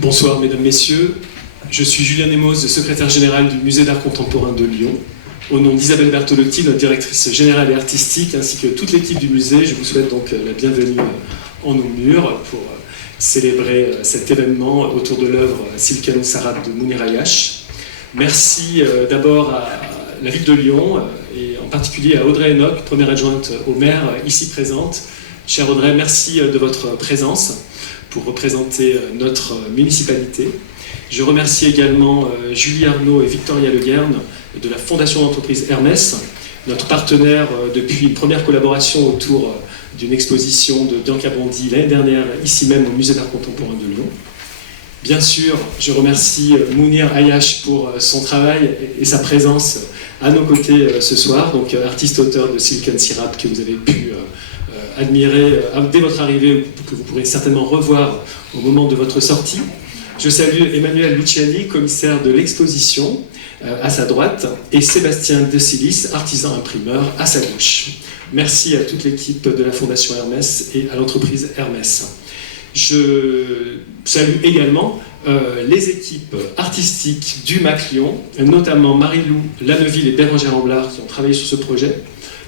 Bonsoir mesdames, messieurs. Je suis Julien Nemos, secrétaire général du Musée d'art contemporain de Lyon. Au nom d'Isabelle Bertolotti, notre directrice générale et artistique, ainsi que toute l'équipe du musée, je vous souhaite donc la bienvenue en nos murs pour célébrer cet événement autour de l'œuvre Silken Sarab de Mounir Ayash. Merci d'abord à la ville de Lyon et en particulier à Audrey Enoch, première adjointe au maire ici présente. Chère Audrey, merci de votre présence pour représenter notre municipalité. Je remercie également Julie Arnaud et Victoria Le Guern de la Fondation d'entreprise Hermès, notre partenaire depuis une première collaboration autour d'une exposition de Bianca Bondi l'année dernière, ici même au Musée d'art contemporain de Lyon. Bien sûr, je remercie Mounir Ayash pour son travail et sa présence à nos côtés ce soir, donc artiste-auteur de Silken Sarab que vous avez pu admirer dès votre arrivée, que vous pourrez certainement revoir au moment de votre sortie. Je salue Emmanuel Luciani, commissaire de l'exposition, à sa droite, et Sébastien Decilis, artisan imprimeur, à sa gauche. Merci à toute l'équipe de la Fondation Hermès et à l'entreprise Hermès. Je salue également les équipes artistiques du MAC Lyon, notamment Marie-Lou Lanneville et Bérangère Amblard qui ont travaillé sur ce projet,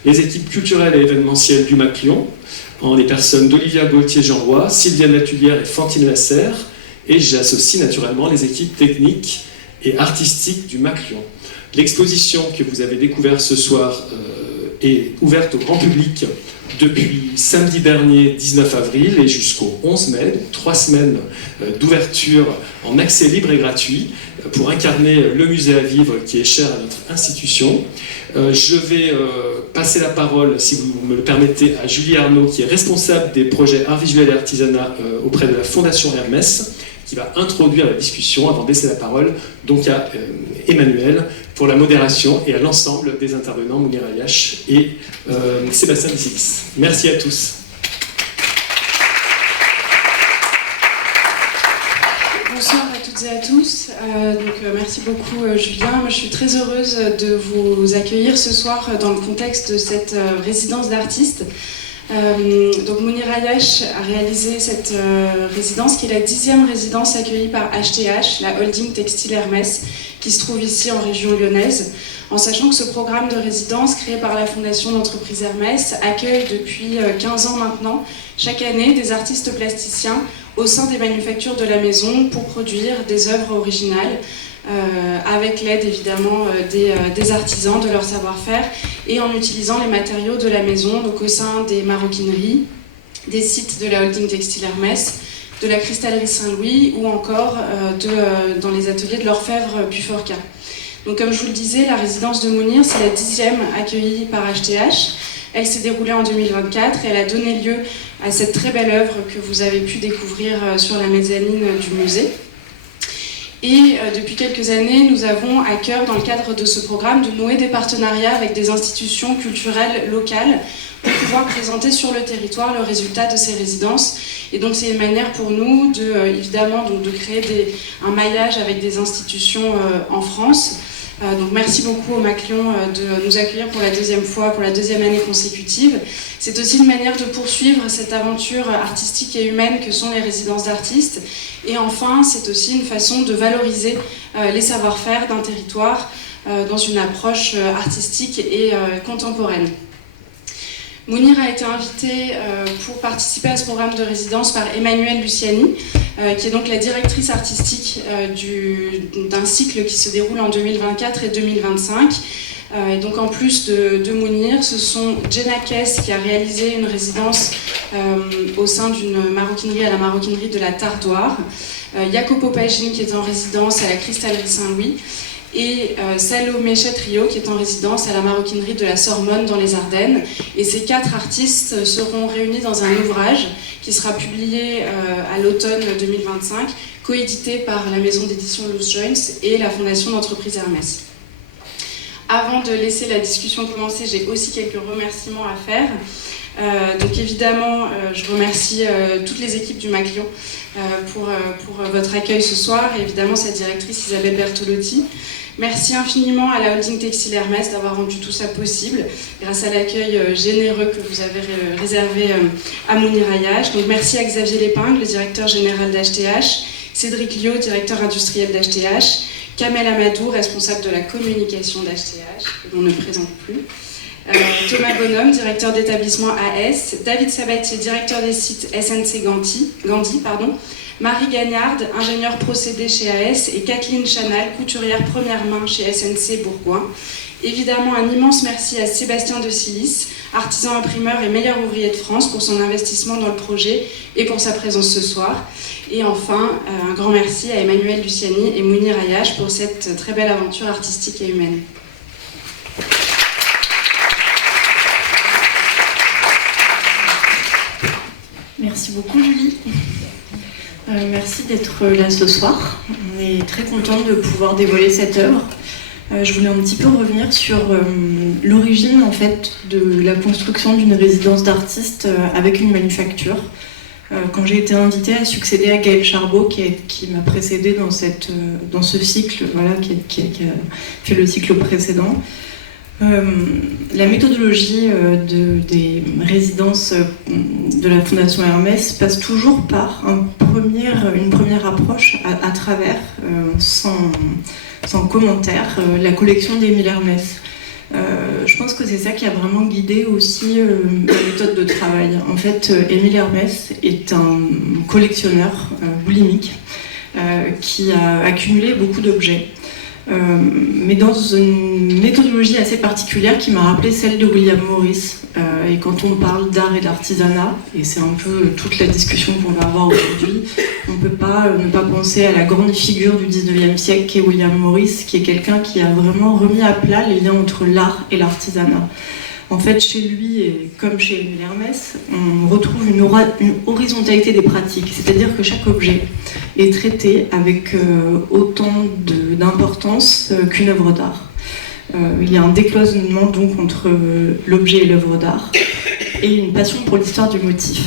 les équipes culturelles et événementielles du MAC Lyon, en les personnes d'Olivia Gaultier-Jean-Roy, Sylviane Latulière et Fantine Lasserre, et j'associe naturellement les équipes techniques et artistiques du MAC Lyon. L'exposition que vous avez découverte ce soir est ouverte au grand public depuis samedi dernier 19 avril et jusqu'au 11 mai, donc 3 semaines d'ouverture en accès libre et gratuit pour incarner le musée à vivre qui est cher à notre institution. Je vais passer la parole, si vous me le permettez, à Julie Arnaud, qui est responsable des projets art visuel et artisanat auprès de la Fondation Hermès, qui va introduire la discussion avant de laisser la parole donc à Emmanuel pour la modération et à l'ensemble des intervenants, Mounir Ayash et Sébastien Decilis. Merci à tous. Bonsoir à toutes et à tous. Merci beaucoup Julien. Moi, je suis très heureuse de vous accueillir ce soir dans le contexte de cette résidence d'artistes. Donc Mounir Ayash a réalisé cette résidence qui est la 10e résidence accueillie par HTH, la holding textile Hermès, qui se trouve ici en région lyonnaise, en sachant que ce programme de résidence créé par la Fondation d'entreprise Hermès accueille depuis 15 ans maintenant, chaque année, des artistes plasticiens au sein des manufactures de la maison pour produire des œuvres originales, avec l'aide évidemment des artisans, de leur savoir-faire, et en utilisant les matériaux de la maison, donc au sein des maroquineries, des sites de la holding textile Hermès, de la cristallerie Saint-Louis ou encore dans les ateliers de l'orfèvre Buforca. Donc comme je vous le disais, la résidence de Mounir, c'est la 10e accueillie par HTH. Elle s'est déroulée en 2024 et elle a donné lieu à cette très belle œuvre que vous avez pu découvrir sur la mezzanine du musée. Et depuis quelques années, nous avons à cœur, dans le cadre de ce programme, de nouer des partenariats avec des institutions culturelles locales pour pouvoir présenter sur le territoire le résultat de ces résidences. Et donc c'est une manière pour nous évidemment de créer un maillage avec des institutions en France. Donc merci beaucoup au MAC Lyon de nous accueillir pour la 2e fois, pour la 2e année consécutive. C'est aussi une manière de poursuivre cette aventure artistique et humaine que sont les résidences d'artistes. Et enfin, c'est aussi une façon de valoriser les savoir-faire d'un territoire dans une approche artistique et contemporaine. Mounir a été invité pour participer à ce programme de résidence par Emmanuel Luciani, qui est donc la directrice artistique d'un cycle qui se déroule en 2024 et 2025. Et donc en plus de Mounir, ce sont Jenna Kess qui a réalisé une résidence au sein d'une maroquinerie à la maroquinerie de la Tardoire, Jacopo Pagine qui est en résidence à la cristallerie Saint-Louis, et Salomé Chatrio qui est en résidence à la maroquinerie de la Sormonne dans les Ardennes. Et ces 4 artistes seront réunis dans un ouvrage qui sera publié à l'automne 2025, coédité par la maison d'édition Loose Joints et la Fondation d'entreprise Hermès. Avant de laisser la discussion commencer, j'ai aussi quelques remerciements à faire. Donc évidemment, je remercie toutes les équipes du MAC Lyon pour votre accueil ce soir, et évidemment sa directrice Isabelle Bertolotti. Merci infiniment à la holding textile Hermès d'avoir rendu tout ça possible grâce à l'accueil généreux que vous avez réservé à Mounir Ayash. Donc merci à Xavier Lépingue, le directeur général d'HTH, Cédric Liot, directeur industriel d'HTH, Kamel Amadou, responsable de la communication d'HTH, que l'on ne présente plus, Thomas Bonhomme, directeur d'établissement AS, David Sabatier, directeur des sites SNC Gandhi, Marie Gagnard, ingénieure procédé chez AS, et Kathleen Chanal, couturière première main chez SNC Bourgoin. Évidemment, un immense merci à Sébastien de Silis, artisan imprimeur et meilleur ouvrier de France, pour son investissement dans le projet et pour sa présence ce soir. Et enfin, un grand merci à Emmanuel Luciani et Mounir Ayash pour cette très belle aventure artistique et humaine. Merci beaucoup Julie. Merci d'être là ce soir. On est très contente de pouvoir dévoiler cette œuvre. Je voulais un petit peu revenir sur l'origine en fait de la construction d'une résidence d'artiste avec une manufacture. Quand j'ai été invitée à succéder à Gaëlle Charbot, qui m'a précédée dans ce cycle, voilà, qui a fait le cycle précédent. La méthodologie des résidences de la Fondation Hermès passe toujours par une première approche à travers, sans commentaire, la collection d'Émile Hermès. Je pense que c'est ça qui a vraiment guidé aussi ma méthode de travail. En fait, Émile Hermès est un collectionneur boulimique qui a accumulé beaucoup d'objets. Mais dans une méthodologie assez particulière qui m'a rappelé celle de William Morris. Et quand on parle d'art et d'artisanat, et c'est un peu toute la discussion qu'on va avoir aujourd'hui, on ne peut pas ne pas penser à la grande figure du 19e siècle qui est William Morris, qui est quelqu'un qui a vraiment remis à plat les liens entre l'art et l'artisanat. En fait, chez lui, et comme chez Émile Hermès, on retrouve une horizontalité des pratiques, c'est-à-dire que chaque objet est traité avec autant d'importance qu'une œuvre d'art. Il y a un décloisonnement donc entre l'objet et l'œuvre d'art, et une passion pour l'histoire du motif.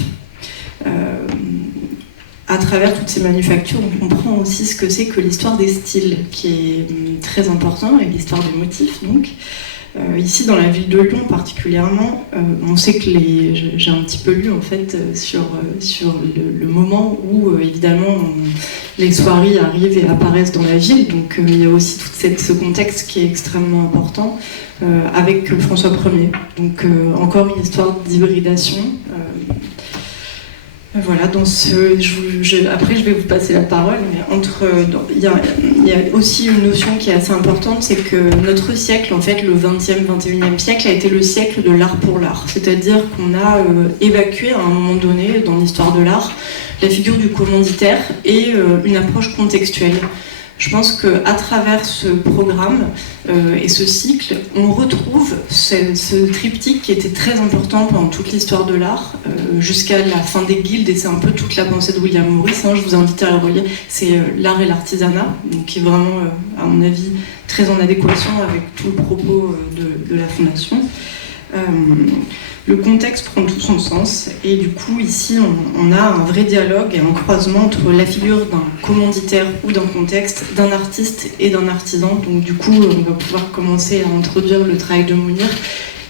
À travers toutes ces manufactures, on comprend aussi ce que c'est que l'histoire des styles, qui est très important, et l'histoire des motifs donc. Ici, dans la ville de Lyon particulièrement, on sait que j'ai un petit peu lu en fait sur le moment où évidemment les soirées arrivent et apparaissent dans la ville. Donc il y a aussi tout ce contexte qui est extrêmement important avec François Ier. Donc encore une histoire d'hybridation. Voilà, après je vais vous passer la parole, mais il y a aussi une notion qui est assez importante, c'est que notre siècle, en fait, le 20e, 21e siècle, a été le siècle de l'art pour l'art. C'est-à-dire qu'on a évacué à un moment donné, dans l'histoire de l'art, la figure du commanditaire et une approche contextuelle. Je pense qu'à travers ce programme et ce cycle, on retrouve ce triptyque qui était très important pendant toute l'histoire de l'art, jusqu'à la fin des guildes, et c'est un peu toute la pensée de William Morris, je vous invite à le relire, c'est l'art et l'artisanat, qui est vraiment, à mon avis, très en adéquation avec tout le propos de la Fondation. Le contexte prend tout son sens, et du coup ici on a un vrai dialogue et un croisement entre la figure d'un commanditaire ou d'un contexte, d'un artiste et d'un artisan. Donc du coup on va pouvoir commencer à introduire le travail de Mounir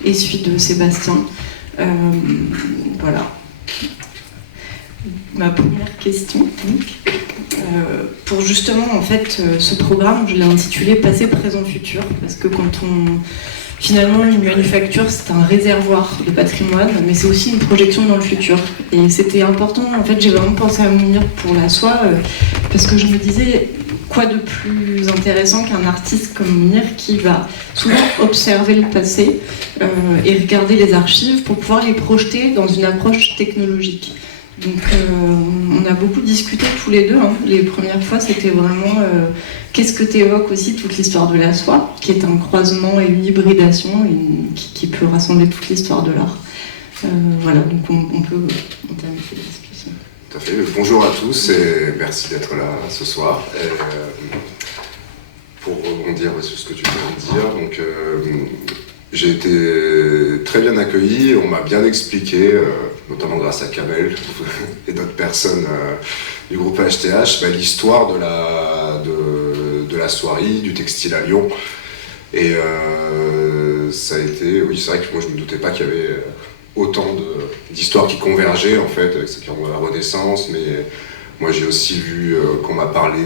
et celui de Sébastien. Voilà. Ma première question, donc, pour justement en fait ce programme, je l'ai intitulé Passé, présent, futur, parce que finalement, une manufacture, c'est un réservoir de patrimoine, mais c'est aussi une projection dans le futur. Et c'était important, en fait, j'ai vraiment pensé à Mounir pour la soie, parce que je me disais, quoi de plus intéressant qu'un artiste comme Mounir qui va souvent observer le passé et regarder les archives pour pouvoir les projeter dans une approche technologique. Donc on a beaucoup discuté tous les deux. Les premières fois, c'était vraiment qu'est-ce que tu évoques aussi toute l'histoire de la soie, qui est un croisement et une hybridation qui peut rassembler toute l'histoire de l'art. Voilà, donc on peut entamer la discussion. Tout à fait. Bonjour à tous et merci d'être là ce soir. Pour rebondir sur ce que tu viens de dire, donc j'ai été très bien accueilli, on m'a bien expliqué, notamment grâce à Kamel et d'autres personnes du groupe HTH, l'histoire de la soierie, du textile à Lyon. Et ça a été, oui, c'est vrai que moi je ne me doutais pas qu'il y avait autant d'histoires qui convergeaient en fait, avec cette période de la Renaissance, mais Moi j'ai aussi vu qu'on m'a parlé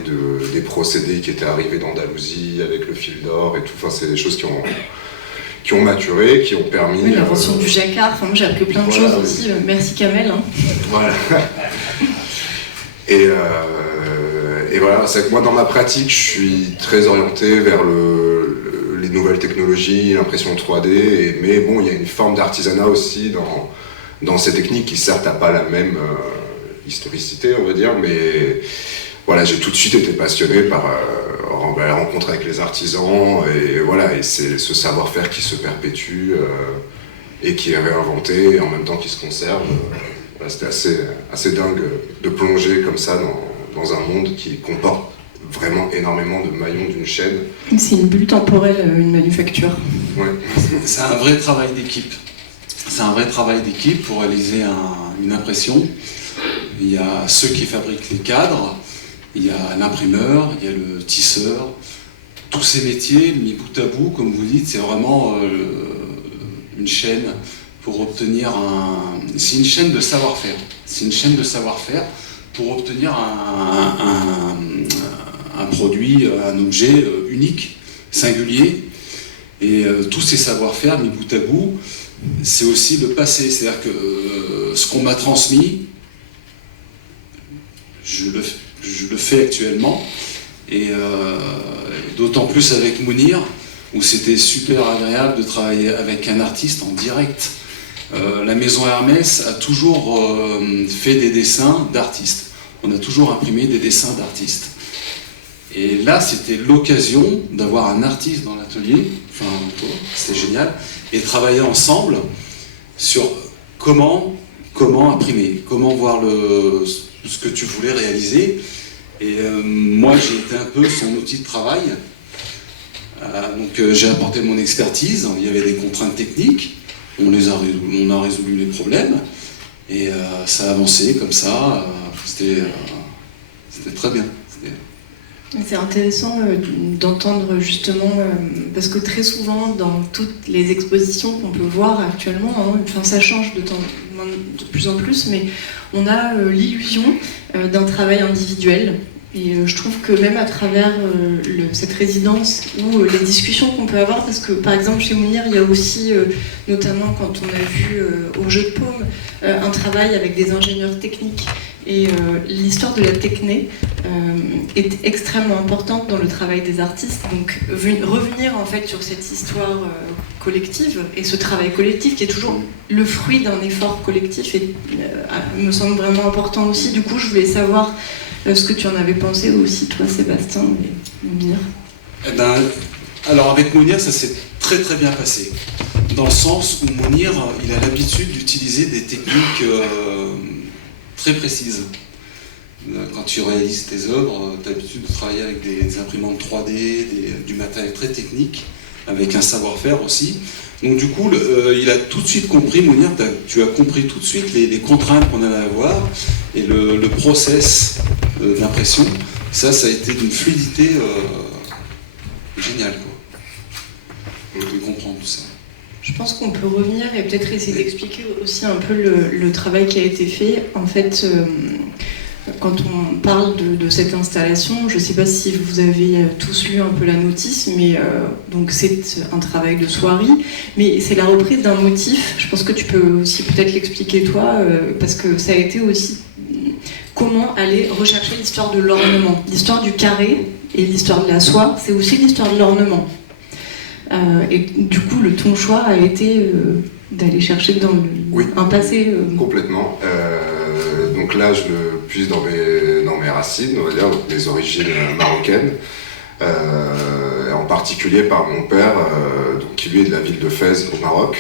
des procédés qui étaient arrivés d'Andalousie avec le fil d'or et tout. Enfin, c'est des choses qui ont maturé, qui ont permis... Oui, l'invention du jacquard, enfin, moi j'ai appris plein de choses aussi. Merci Kamel. Hein. Voilà. Et voilà, c'est que moi dans ma pratique, je suis très orienté vers les nouvelles technologies, l'impression 3D, mais bon, il y a une forme d'artisanat aussi dans ces techniques qui certes n'a pas la même historicité, on va dire, mais voilà, j'ai tout de suite été passionné par la rencontre avec les artisans, et voilà, et c'est ce savoir-faire qui se perpétue et qui est réinventé, et en même temps qui se conserve. Voilà, c'était assez dingue de plonger comme ça dans un monde qui comporte vraiment énormément de maillons d'une chaîne. C'est une bulle temporelle, une manufacture. Ouais. C'est un vrai travail d'équipe. C'est un vrai travail d'équipe pour réaliser une impression. Il y a ceux qui fabriquent les cadres, il y a l'imprimeur, il y a le tisseur. Tous ces métiers, mis bout à bout, comme vous dites, c'est vraiment une chaîne pour obtenir c'est une chaîne de savoir-faire. C'est une chaîne de savoir-faire pour obtenir un produit, un objet unique, singulier. Et tous ces savoir-faire mis bout à bout, c'est aussi le passé. C'est-à-dire que ce qu'on m'a transmis, je le fais actuellement. Et d'autant plus avec Mounir, où c'était super agréable de travailler avec un artiste en direct. La maison Hermès a toujours fait des dessins d'artistes. On a toujours imprimé des dessins d'artistes. Et là, c'était l'occasion d'avoir un artiste dans l'atelier, enfin, c'était génial, et travailler ensemble sur comment imprimer, comment voir ce que tu voulais réaliser. Et moi, j'ai été un peu son outil de travail. Donc j'ai apporté mon expertise, il y avait des contraintes techniques, on a résolu les problèmes, et ça a avancé comme ça, c'était très bien. C'est intéressant d'entendre justement, parce que très souvent dans toutes les expositions qu'on peut voir actuellement, hein, enfin, ça change de plus en plus, mais on a l'illusion d'un travail individuel. Et je trouve que même à travers cette résidence ou les discussions qu'on peut avoir, parce que par exemple chez Mounir, il y a aussi, notamment quand on a vu au Jeu de Paume, un travail avec des ingénieurs techniques. Et l'histoire de la techné est extrêmement importante dans le travail des artistes. Donc revenir en fait sur cette histoire collective et ce travail collectif qui est toujours le fruit d'un effort collectif me semble vraiment important aussi. Du coup, je voulais savoir ce que tu en avais pensé aussi, toi, Sébastien et Mounir. Alors avec Mounir, ça s'est très très bien passé. Dans le sens où Mounir, il a l'habitude d'utiliser des techniques très précises. Quand tu réalises tes œuvres, tu as l'habitude de travailler avec des imprimantes 3D, du matériel très technique, avec un savoir-faire aussi. Donc du coup, il a tout de suite compris, Mounir, tu as compris tout de suite les contraintes qu'on allait avoir et le process d'impression. Ça a été d'une fluidité géniale, quoi. Donc, comprendre tout ça. Je pense qu'on peut revenir et peut-être essayer d'expliquer aussi un peu le travail qui a été fait. En fait, quand on parle de cette installation, je ne sais pas si vous avez tous lu un peu la notice, mais donc c'est un travail de soierie, mais c'est la reprise d'un motif. Je pense que tu peux aussi peut-être l'expliquer toi, parce que ça a été aussi comment aller rechercher l'histoire de l'ornement. L'histoire du carré et l'histoire de la soie, c'est aussi l'histoire de l'ornement. Et du coup, ton choix a été d'aller chercher dans un passé... Complètement. Donc là, je le puise dans mes racines, on va dire, donc mes origines marocaines. En particulier par mon père, donc, qui lui est de la ville de Fès au Maroc.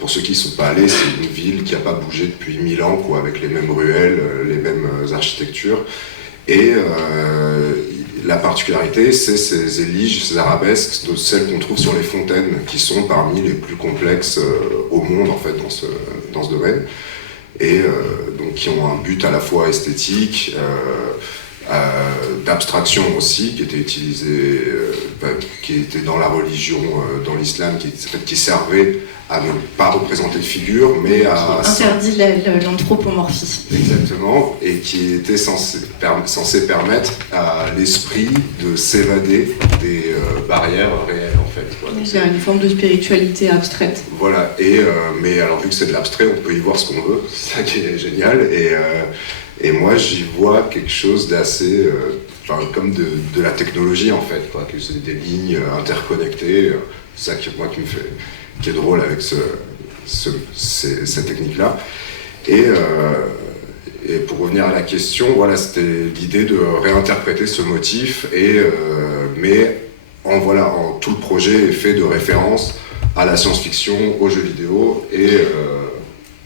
Pour ceux qui ne sont pas allés, c'est une ville qui n'a pas bougé depuis 1000 ans, quoi, avec les mêmes ruelles, les mêmes architectures. Et la particularité, c'est ces éliges, ces arabesques, de celles qu'on trouve sur les fontaines, qui sont parmi les plus complexes au monde, en fait, dans ce domaine. Et donc qui ont un but à la fois esthétique, d'abstraction aussi, qui était utilisée, qui était dans la religion, dans l'islam, qui servait à ne pas représenter de figure, mais à... Interdit l'anthropomorphie. Exactement, et qui était censé permettre à l'esprit de s'évader des barrières réelles, en fait. Il y a une forme de spiritualité abstraite. Voilà, mais alors vu que c'est de l'abstrait, on peut y voir ce qu'on veut, c'est ça qui est génial, et moi j'y vois quelque chose d'assez... comme de la technologie, en fait, quoi, que c'est des lignes interconnectées, c'est ça qui est drôle avec cette technique-là. Et pour revenir à la question, voilà, c'était l'idée de réinterpréter ce motif, mais tout le projet est fait de référence à la science-fiction, aux jeux vidéo, et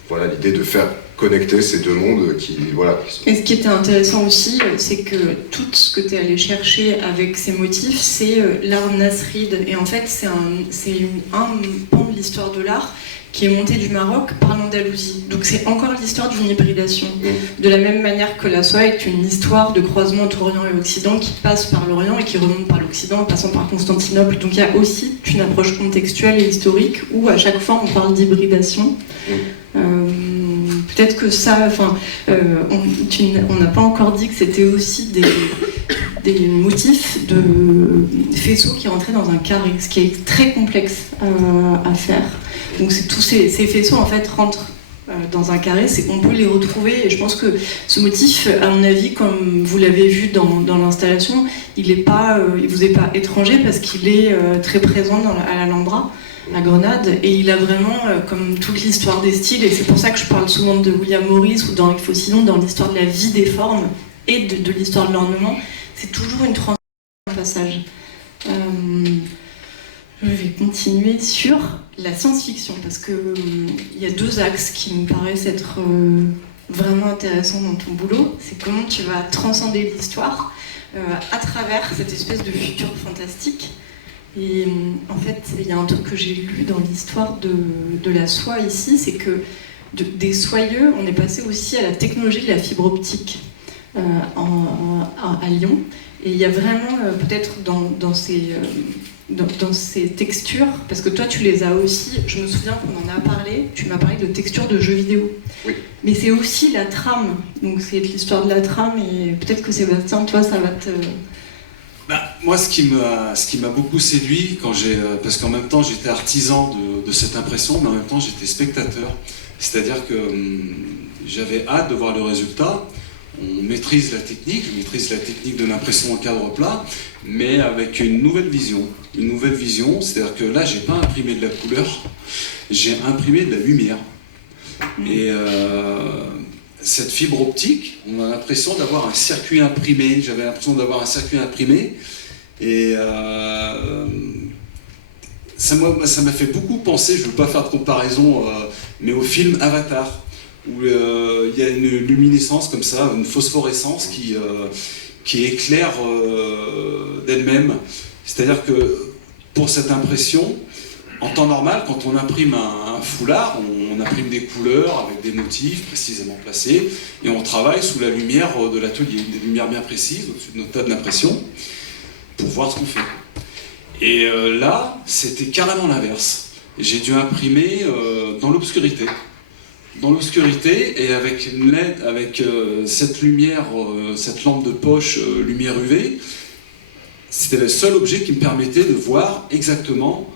voilà, l'idée de faire connecter ces deux mondes qui sont... Et ce qui était intéressant aussi, c'est que tout ce que tu es allé chercher avec ces motifs, c'est l'art nasride. Et en fait, c'est un pan de l'histoire de l'art qui est monté du Maroc par l'Andalousie. Donc c'est encore l'histoire d'une hybridation. De la même manière que la soie est une histoire de croisement entre Orient et Occident qui passe par l'Orient et qui remonte par l'Occident en passant par Constantinople. Donc il y a aussi une approche contextuelle et historique où à chaque fois on parle d'hybridation. Peut-être que ça, on n'a pas encore dit que c'était aussi des motifs de faisceaux qui rentraient dans un carré, ce qui est très complexe à faire. Donc tous ces faisceaux en fait rentrent dans un carré, on peut les retrouver, et je pense que ce motif, à mon avis, comme vous l'avez vu dans l'installation, il vous est pas étranger parce qu'il est très présent à l'Alhambra, à Grenade, et il a vraiment, comme toute l'histoire des styles, et c'est pour ça que je parle souvent de William Morris ou d'Henri Faucillon, dans l'histoire de la vie des formes et de l'histoire de l'ornement, c'est toujours une transition, un passage. Je vais continuer sur la science-fiction, parce qu'il y a deux axes qui me paraissent être vraiment intéressants dans ton boulot. C'est comment tu vas transcender l'histoire à travers cette espèce de futur fantastique. Et en fait, il y a un truc que j'ai lu dans l'histoire de la soie ici, c'est que des soyeux, on est passé aussi à la technologie de la fibre optique à Lyon. Et il y a vraiment, peut-être dans ces textures, parce que toi tu les as aussi, je me souviens qu'on en a parlé, tu m'as parlé de textures de jeux vidéo. Oui. Mais c'est aussi la trame, donc c'est l'histoire de la trame, et peut-être que Sébastien, toi ça va te... Moi, ce qui m'a beaucoup séduit, parce qu'en même temps j'étais artisan de cette impression, mais en même temps j'étais spectateur. C'est-à-dire que j'avais hâte de voir le résultat. On maîtrise la technique, je maîtrise la technique de l'impression en cadre plat, mais avec une nouvelle vision. Une nouvelle vision, c'est-à-dire que là, j'ai pas imprimé de la couleur, j'ai imprimé de la lumière. Et cette fibre optique, on a l'impression d'avoir un circuit imprimé. J'avais l'impression d'avoir un circuit imprimé. Et ça m'a fait beaucoup penser, je ne veux pas faire de comparaison, mais au film Avatar, où il y a une luminescence comme ça, une phosphorescence qui éclaire d'elle-même. C'est-à-dire que pour cette impression, en temps normal, quand on imprime un foulard, on imprime des couleurs avec des motifs précisément placés, et on travaille sous la lumière de l'atelier, des lumières bien précises au-dessus de notre table d'impression, pour voir ce qu'on fait. Et là, c'était carrément l'inverse. J'ai dû imprimer dans l'obscurité. Dans l'obscurité, et avec une LED, avec cette lumière, cette lampe de poche lumière UV, c'était le seul objet qui me permettait de voir exactement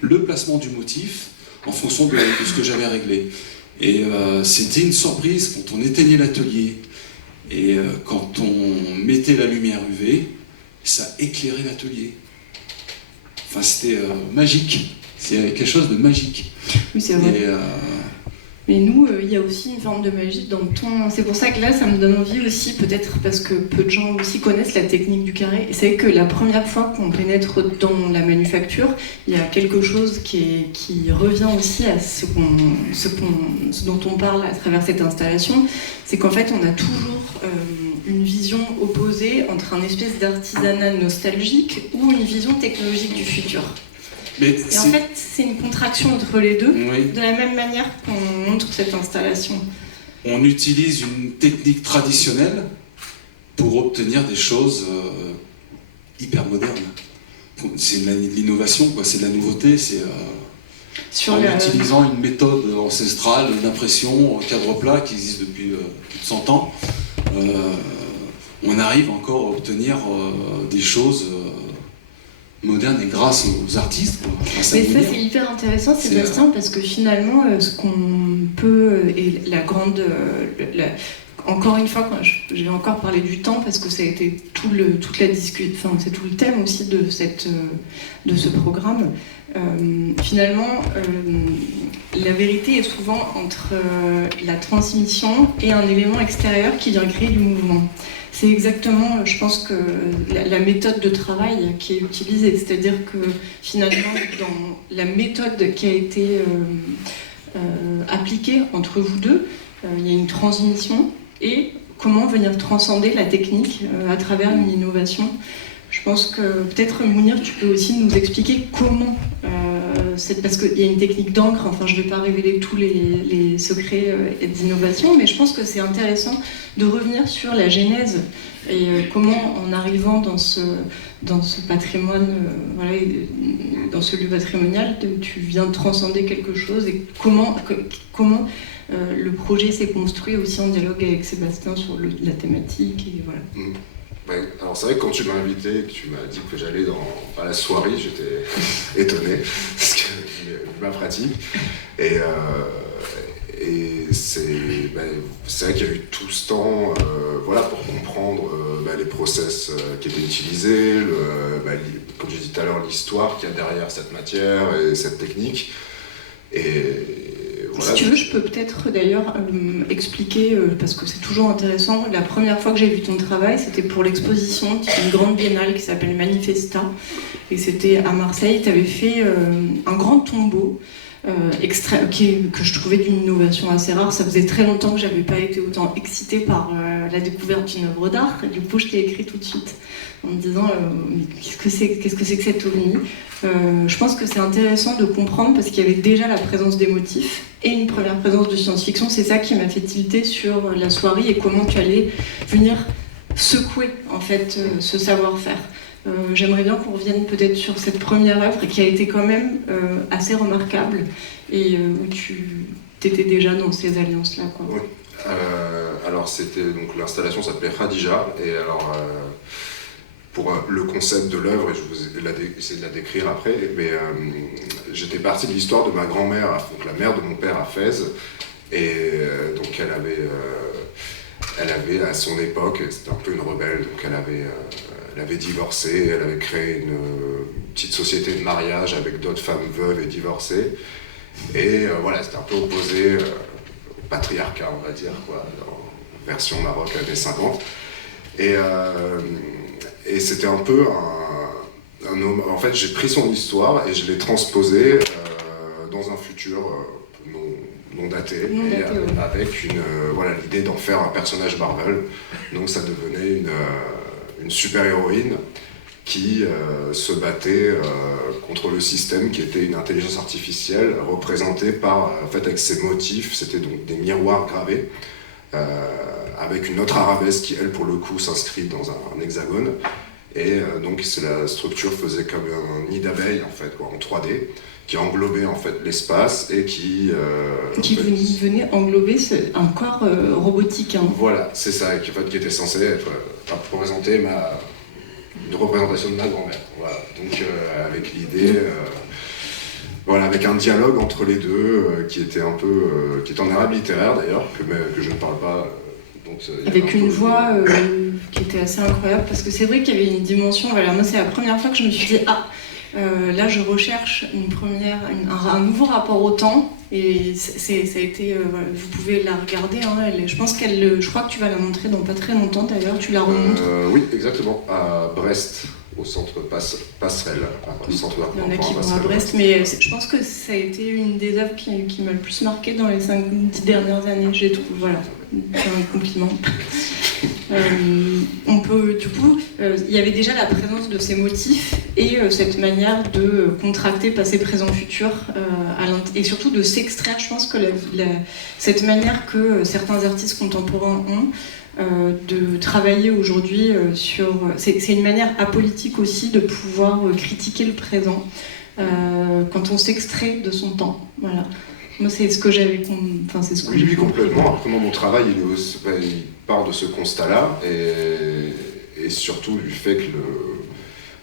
le placement du motif en fonction de ce que j'avais réglé. Et c'était une surprise quand on éteignait l'atelier et quand on mettait la lumière UV, ça éclairait l'atelier. Enfin, c'était magique. C'est quelque chose de magique. Oui, c'est vrai. Mais nous, il y a aussi une forme de magie dans ton... C'est pour ça que là, ça me donne envie aussi, peut-être parce que peu de gens aussi connaissent la technique du carré. Et c'est que la première fois qu'on pénètre dans la manufacture, il y a quelque chose qui revient aussi à ce dont on parle à travers cette installation. C'est qu'en fait, on a toujours une vision opposée entre un espèce d'artisanat nostalgique ou une vision technologique du futur. Et en fait, c'est une contraction entre les deux, oui. De la même manière qu'on montre cette installation. On utilise une technique traditionnelle pour obtenir des choses hyper modernes. C'est de l'innovation, quoi. C'est de la nouveauté, c'est en utilisant une méthode ancestrale d'impression cadre plat qui existe depuis plus de 100 ans. On arrive encore à obtenir des choses moderne et grâce aux artistes. Mais ça c'est hyper intéressant Sébastien parce que finalement ce qu'on peut et la grande encore une fois je vais encore parler du temps parce que ça a été toute la discussion, enfin c'est tout le thème aussi de ce programme. Finalement la vérité est souvent entre la transmission et un élément extérieur qui vient créer du mouvement. C'est exactement, je pense, que la méthode de travail qui est utilisée. C'est-à-dire que finalement, dans la méthode qui a été appliquée entre vous deux, il y a une transmission et comment venir transcender la technique à travers une innovation. Je pense que peut-être Mounir, tu peux aussi nous expliquer comment, parce qu'il y a une technique d'encre, enfin je ne vais pas révéler tous les secrets d'innovation, mais je pense que c'est intéressant de revenir sur la genèse et comment en arrivant dans ce patrimoine, dans ce lieu patrimonial, tu viens de transcender quelque chose et comment le projet s'est construit aussi en dialogue avec Sébastien sur la thématique et voilà. Ouais, alors c'est vrai que quand tu m'as invité et que tu m'as dit que j'allais à la soirée, j'étais étonné, parce que ma pratique. Et c'est vrai qu'il y a eu tout ce temps pour comprendre les process qui étaient utilisés, comme j'ai dit tout à l'heure, l'histoire qu'il y a derrière cette matière et cette technique. Si tu veux, je peux peut-être d'ailleurs expliquer, parce que c'est toujours intéressant, la première fois que j'ai vu ton travail, c'était pour l'exposition d'une grande biennale qui s'appelle Manifesta, et c'était à Marseille. Tu avais fait un grand tombeau que je trouvais d'une innovation assez rare. Ça faisait très longtemps que j'avais pas été autant excitée par la découverte d'une œuvre d'art, et du coup je t'ai écrit tout de suite en me disant qu'est-ce que c'est que cet ovni. Je pense que c'est intéressant de comprendre parce qu'il y avait déjà la présence des motifs et une première présence de science-fiction. C'est ça qui m'a fait tilter sur la soirée et comment tu allais venir secouer en fait ce savoir-faire. J'aimerais bien qu'on revienne peut-être sur cette première œuvre qui a été quand même assez remarquable et où tu étais déjà dans ces alliances-là, quoi. Oui. Alors donc l'installation s'appelait Khadija et alors pour le concept de l'œuvre, et je vais essayer de la décrire après, mais j'étais parti de l'histoire de ma grand-mère, donc la mère de mon père à Fès, et donc elle avait à son époque, c'était un peu une rebelle, donc elle avait divorcé, elle avait créé une petite société de mariage avec d'autres femmes veuves et divorcées, et c'était un peu opposé au patriarcat, on va dire, quoi, en version Maroc années 50, et c'était un peu un homme. En fait, j'ai pris son histoire et je l'ai transposée dans un futur non daté, avec l'idée d'en faire un personnage Marvel. Donc ça devenait une super-héroïne qui se battait contre le système qui était une intelligence artificielle représentée par, avec ses motifs, c'était donc des miroirs gravés, avec une autre arabesque qui, elle, pour le coup, s'inscrit dans un hexagone. Et donc la structure faisait comme un nid d'abeilles, en fait, en 3D, qui englobait en fait l'espace et qui venait englober un corps robotique. Hein. Voilà, c'est ça, qui était censé être représenter une représentation de ma grand-mère. Voilà. Donc avec l'idée, avec un dialogue entre les deux qui était qui est en arabe littéraire d'ailleurs, que je ne parle pas. Avec une voix qui était assez incroyable, parce que c'est vrai qu'il y avait une dimension. Moi, c'est la première fois que je me suis dit là, je recherche un nouveau rapport au temps, et ça a été. Vous pouvez la regarder. Hein, je crois que tu vas la montrer dans pas très longtemps. D'ailleurs, tu la remontres. Oui, exactement, à Brest. Au centre Passerelle, au centre d'art. Il y en a qui vont à Brest, mais je pense que ça a été une des œuvres qui m'a le plus marqué dans les 5-10 dernières années, j'ai trouvé. Voilà, c'est un compliment. On peut, du coup, il y avait déjà la présence de ces motifs et cette manière de contracter passé, présent, futur, et surtout de s'extraire. Je pense que cette manière que certains artistes contemporains ont de travailler aujourd'hui c'est une manière apolitique aussi de pouvoir critiquer le présent quand on s'extrait de son temps. Voilà. Moi, c'est ce que j'avais. C'est ce que Oui, complètement. Alors, comment mon travail, il part de ce constat-là, et surtout du fait que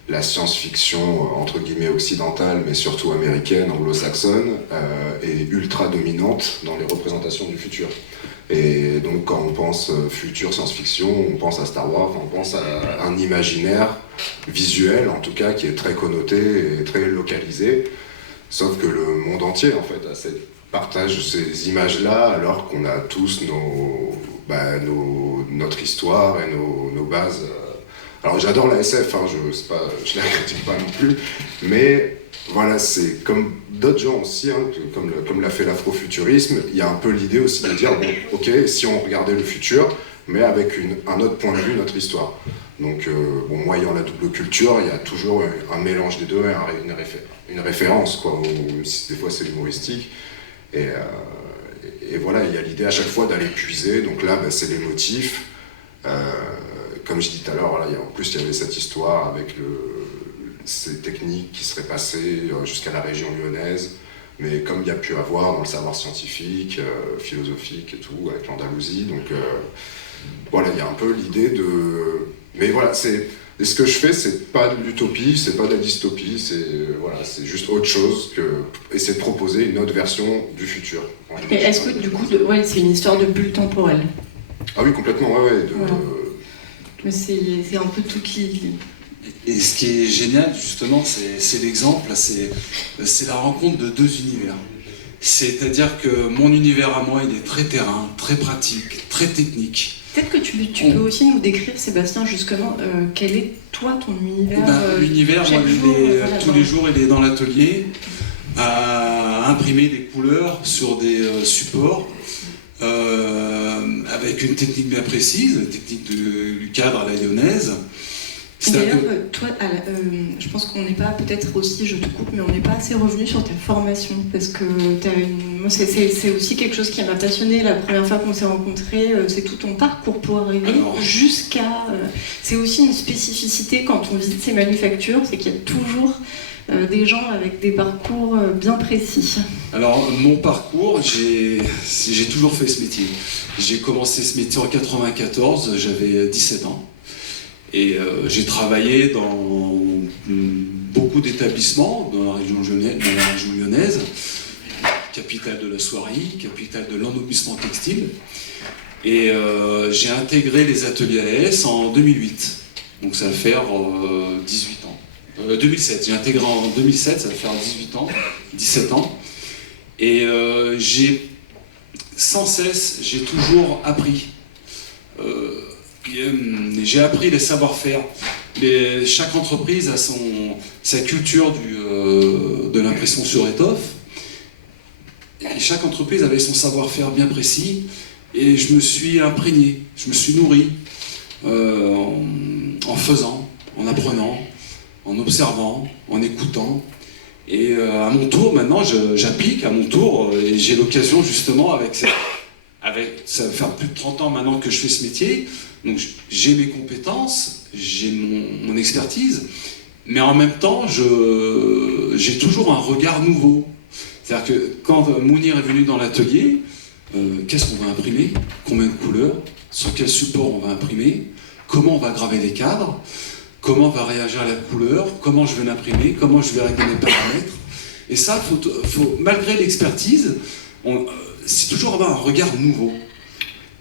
la science-fiction, entre guillemets, occidentale, mais surtout américaine, anglo-saxonne, est ultra dominante dans les représentations du futur. Et donc, quand on pense futur science-fiction, on pense à Star Wars, on pense à un imaginaire visuel, en tout cas, qui est très connoté et très localisé. Sauf que le monde entier, en fait, partage ces images-là, alors qu'on a tous notre histoire et nos bases. Alors j'adore la SF, hein, je la critique pas non plus, mais voilà, c'est comme d'autres gens aussi, hein, comme l'a fait l'afrofuturisme, il y a un peu l'idée aussi de dire, bon, ok, si on regardait le futur, mais avec un autre point de vue, notre histoire. Donc, moi, ayant la double culture, il y a toujours un mélange des deux, une référence, quoi, même si des fois c'est humoristique. Et voilà, il y a l'idée à chaque fois d'aller puiser. Donc là, c'est les motifs. Comme je dis tout à l'heure, en plus, il y avait cette histoire avec ces techniques qui seraient passées jusqu'à la région lyonnaise. Mais comme il y a pu avoir dans le savoir scientifique, philosophique et tout, avec l'Andalousie. Donc voilà, il y a un peu l'idée de... Mais voilà, et ce que je fais, c'est pas de l'utopie, c'est pas de la dystopie, c'est juste autre chose que essayer de proposer une autre version du futur. Et est-ce que du coup, c'est une histoire de bulle temporelle? Ah oui, complètement, ouais. Mais c'est un peu toute l'idée. Et ce qui est génial, justement, c'est l'exemple, c'est la rencontre de deux univers. C'est-à-dire que mon univers à moi, il est très terrain, très pratique, très technique. Peut-être que tu peux aussi nous décrire, Sébastien, justement, quel est, toi, ton univers? L'univers, moi, tous les jours, il est dans l'atelier, à imprimer des couleurs sur des supports, avec une technique bien précise, la technique du cadre à la lyonnaise. D'ailleurs, toi, je pense qu'on n'est pas, peut-être aussi, je te coupe, mais on n'est pas assez revenu sur ta formation, parce que moi, c'est aussi quelque chose qui m'a passionné la première fois qu'on s'est rencontrés, c'est tout ton parcours pour arriver jusqu'à... c'est aussi une spécificité quand on visite ces manufactures, c'est qu'il y a toujours des gens avec des parcours bien précis. Alors, mon parcours, j'ai toujours fait ce métier. J'ai commencé ce métier en 1994, j'avais 17 ans. Et j'ai travaillé dans beaucoup d'établissements dans la région lyonnaise, capitale de la soierie, capitale de l'ennoblissement textile. Et j'ai intégré les ateliers ALS en 2008. Donc ça va faire 18 ans. 2007, j'ai intégré en 2007, ça va faire 18 ans, 17 ans. Et sans cesse, j'ai toujours appris. J'ai appris les savoir-faire. Chaque entreprise a sa culture de l'impression sur étoffe. Et chaque entreprise avait son savoir-faire bien précis. Et je me suis imprégné, je me suis nourri en faisant, en apprenant, en observant, en écoutant. Et à mon tour, maintenant, j'applique à mon tour. Et j'ai l'occasion, justement, ça va faire plus de 30 ans maintenant que je fais ce métier. Donc j'ai mes compétences, j'ai mon expertise, mais en même temps, j'ai toujours un regard nouveau. C'est-à-dire que quand Mounir est venu dans l'atelier, qu'est-ce qu'on va imprimer? Combien de couleurs? Sur quel support on va imprimer? Comment on va graver les cadres? Comment va réagir la couleur? Comment je vais l'imprimer? Comment je vais régler les paramètres? Et ça, malgré l'expertise, c'est toujours avoir un regard nouveau.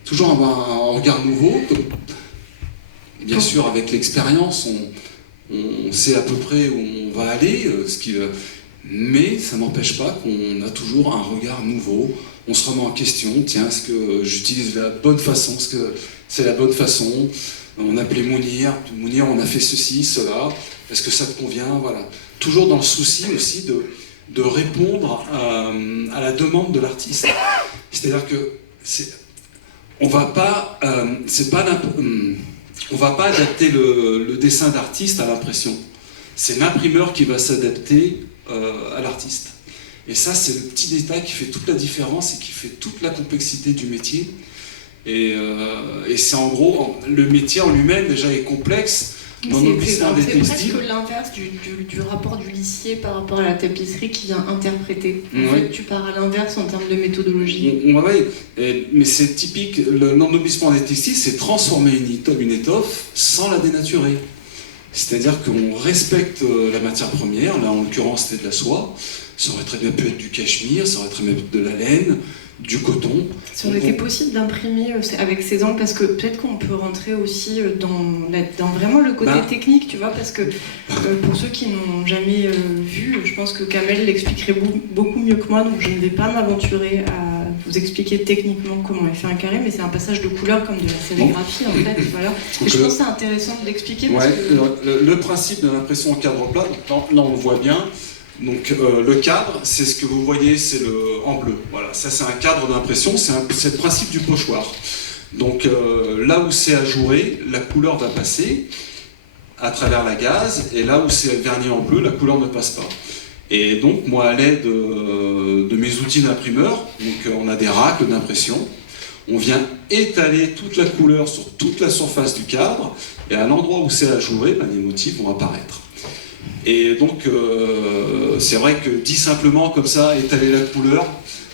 Toujours avoir un regard nouveau. Bien sûr, avec l'expérience, on sait à peu près où on va aller, mais ça n'empêche pas qu'on a toujours un regard nouveau. On se remet en question, tiens, est-ce que j'utilise la bonne façon? Est-ce que c'est la bonne façon? On appelait Mounir, on a fait ceci, cela, est-ce que ça te convient? Voilà. Toujours dans le souci aussi de répondre à la demande de l'artiste. C'est-à-dire que on va pas adapter le dessin d'artiste à l'impression. C'est l'imprimeur qui va s'adapter à l'artiste. Et ça, c'est le petit détail qui fait toute la différence et qui fait toute la complexité du métier. Et c'est en gros, le métier en lui-même déjà est complexe. C'est presque l'inverse du rapport du lissier par rapport à la tapisserie qui vient interpréter. En fait, tu pars à l'inverse en termes de méthodologie. Mais c'est typique, l'ennoblissement des textiles, c'est transformer une étoffe sans la dénaturer. C'est-à-dire qu'on respecte la matière première, là en l'occurrence c'était de la soie, ça aurait très bien pu être du cachemire, ça aurait très bien pu être de la laine, du coton. Si on était possible d'imprimer avec ces angles, parce que peut-être qu'on peut rentrer aussi dans vraiment le côté technique, tu vois, parce que pour ceux qui n'ont jamais vu, je pense que Kamel l'expliquerait beaucoup mieux que moi, donc je ne vais pas m'aventurer à vous expliquer techniquement comment est fait un carré, mais c'est un passage de couleur comme de la sérigraphie en fait. Voilà. Et je pense que c'est intéressant de l'expliquer. Le principe de l'impression en cadre plat, là on le voit bien. Donc le cadre, c'est ce que vous voyez, c'est en bleu. Voilà, ça c'est un cadre d'impression, c'est le principe du pochoir. Donc là où c'est ajouré, la couleur va passer à travers la gaze, et là où c'est verni en bleu, la couleur ne passe pas. Et donc moi, à l'aide de mes outils d'imprimeur, donc on a des racles d'impression, on vient étaler toute la couleur sur toute la surface du cadre, et à l'endroit où c'est ajouré, les motifs vont apparaître. Et donc c'est vrai que dit simplement comme ça, étaler la couleur,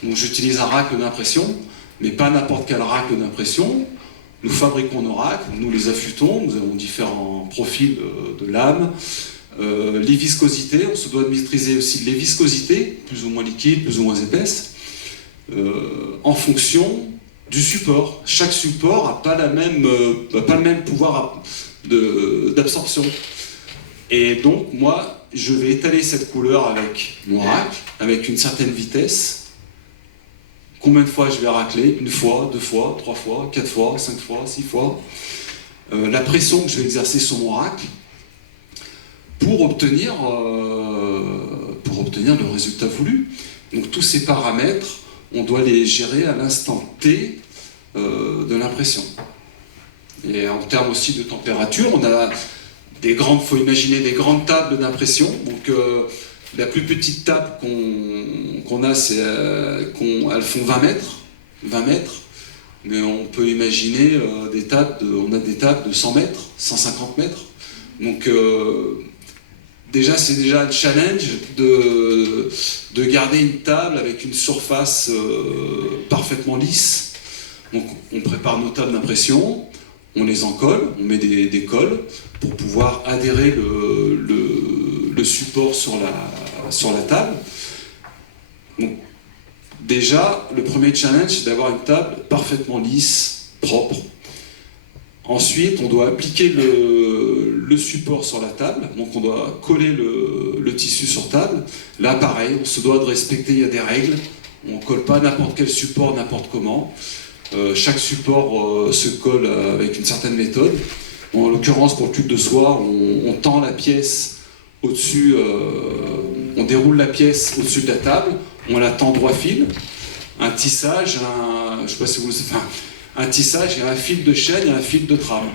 donc j'utilise un racle d'impression, mais pas n'importe quel racle d'impression. Nous fabriquons nos racles, nous les affûtons, nous avons différents profils de lames. Les viscosités, on se doit de maîtriser aussi les viscosités, plus ou moins liquides, plus ou moins épaisses, en fonction du support. Chaque support n'a pas le même pouvoir d'absorption. Et donc, moi, je vais étaler cette couleur avec mon racle, avec une certaine vitesse. Combien de fois je vais racler? 1 fois, 2 fois, 3 fois, 4 fois, 5 fois, 6 fois. La pression que je vais exercer sur mon racle pour obtenir le résultat voulu. Donc, tous ces paramètres, on doit les gérer à l'instant T de l'impression. Et en termes aussi de température, on a faut imaginer des grandes tables d'impression. Donc la plus petite table qu'on a, elles font 20 mètres. Mais on peut imaginer on a des tables de 100 mètres, 150 mètres. Donc c'est déjà un challenge de garder une table avec une surface parfaitement lisse. Donc on prépare nos tables d'impression, on les encolle, on met des colles pour pouvoir adhérer le support sur la table. Donc, déjà, le premier challenge, c'est d'avoir une table parfaitement lisse, propre. Ensuite, on doit appliquer le support sur la table, donc on doit coller le tissu sur table. Là, pareil, on se doit de respecter, il y a des règles. On ne colle pas n'importe quel support, n'importe comment. Chaque support se colle avec une certaine méthode. En l'occurrence, pour le tube de soie, on tend la pièce au-dessus, on déroule la pièce au-dessus de la table, on la tend droit fil. Un tissage, un tissage, il y a un fil de chaîne et un fil de trame.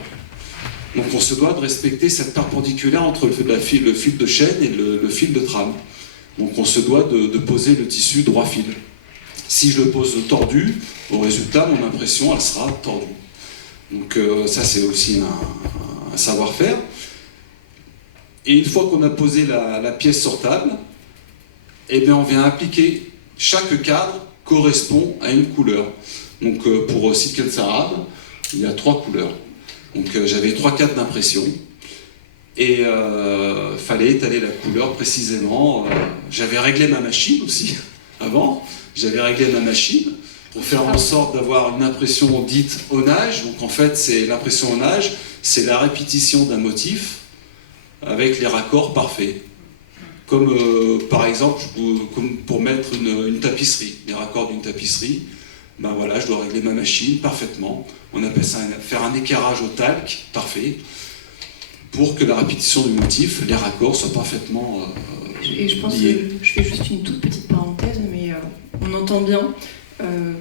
Donc on se doit de respecter cette perpendiculaire entre le fil de chaîne et le fil de trame. Donc on se doit de poser le tissu droit fil. Si je le pose tordu, au résultat, mon impression, elle sera tordue. Donc ça, c'est aussi un savoir-faire. Et une fois qu'on a posé la pièce sur table, eh bien, on vient appliquer, chaque cadre correspond à une couleur. Donc pour Sitken Sarab, il y a 3 couleurs. Donc j'avais 3 cadres d'impression. Et fallait étaler la couleur précisément. J'avais réglé ma machine aussi, avant. J'avais réglé ma machine pour faire en sorte d'avoir une impression dite onage. Donc en fait, c'est l'impression onage, c'est la répétition d'un motif avec les raccords parfaits. Comme par exemple, comme pour mettre une tapisserie, les raccords d'une tapisserie. Ben voilà, je dois régler ma machine parfaitement. On appelle ça faire un équarrage au talc parfait pour que la répétition du motif, les raccords soient parfaitement et je pense liés. que je fais juste une toute petite parenthèse, mais on entend bien.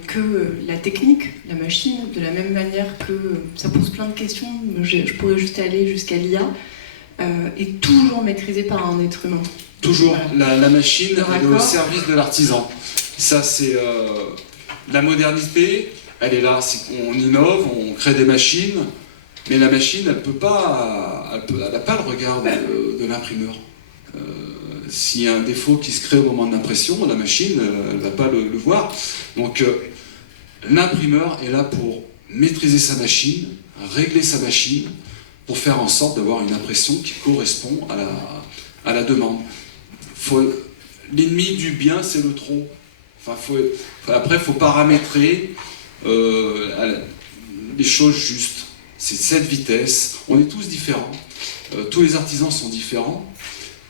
que la technique, la machine, de la même manière que ça pose plein de questions, je pourrais juste aller jusqu'à l'IA, est toujours maîtrisée par un être humain. Toujours, la machine elle est au D'accord. service de l'artisan. Ça, c'est la modernité, elle est là, c'est qu'on innove, on crée des machines, mais la machine, elle n'a pas le regard de l'imprimeur. S'il y a un défaut qui se crée au moment de l'impression, la machine, elle ne va pas le voir. Donc, l'imprimeur est là pour maîtriser sa machine, régler sa machine, pour faire en sorte d'avoir une impression qui correspond à la demande. L'ennemi du bien, c'est le trop. Enfin, après, il faut paramétrer les choses justes. C'est cette vitesse. On est tous différents. Tous les artisans sont différents.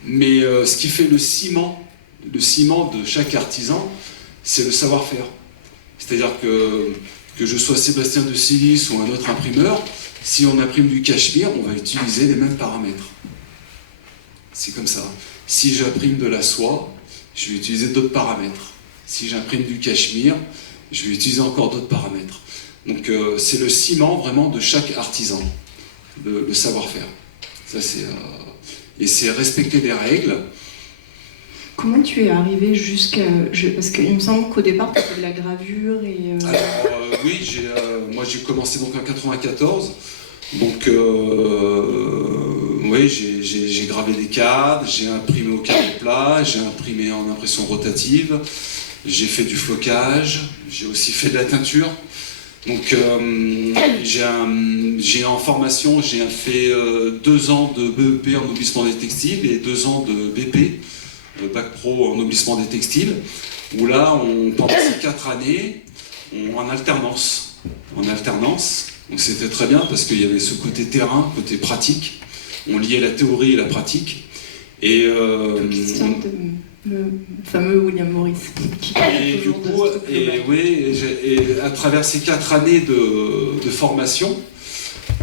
Mais ce qui fait le ciment de chaque artisan, c'est le savoir-faire. C'est-à-dire que je sois Sébastien de Sillis ou un autre imprimeur, si on imprime du cachemire, on va utiliser les mêmes paramètres. C'est comme ça. Si j'imprime de la soie, je vais utiliser d'autres paramètres. Si j'imprime du cachemire, je vais utiliser encore d'autres paramètres. Donc c'est le ciment vraiment de chaque artisan, le savoir-faire. Ça, et c'est respecter des règles. Comment tu es arrivé jusqu'à... Parce qu'il me semble qu'au départ, tu fais de la gravure et... Alors, oui, moi j'ai commencé donc en 94. Donc, oui, j'ai gravé des cadres, j'ai imprimé au carré plat, j'ai imprimé en impression rotative, j'ai fait du flocage, j'ai aussi fait de la teinture. Donc, j'ai en formation, j'ai fait 2 ans de BEP en noblissement des textiles et 2 ans de BP, bac pro en noblissement des textiles, où là, pendant ces 4 années, en alternance. Donc c'était très bien parce qu'il y avait ce côté terrain, côté pratique. On liait la théorie et la pratique. Et le fameux William Morris. Et du coup, à travers ces 4 années de formation,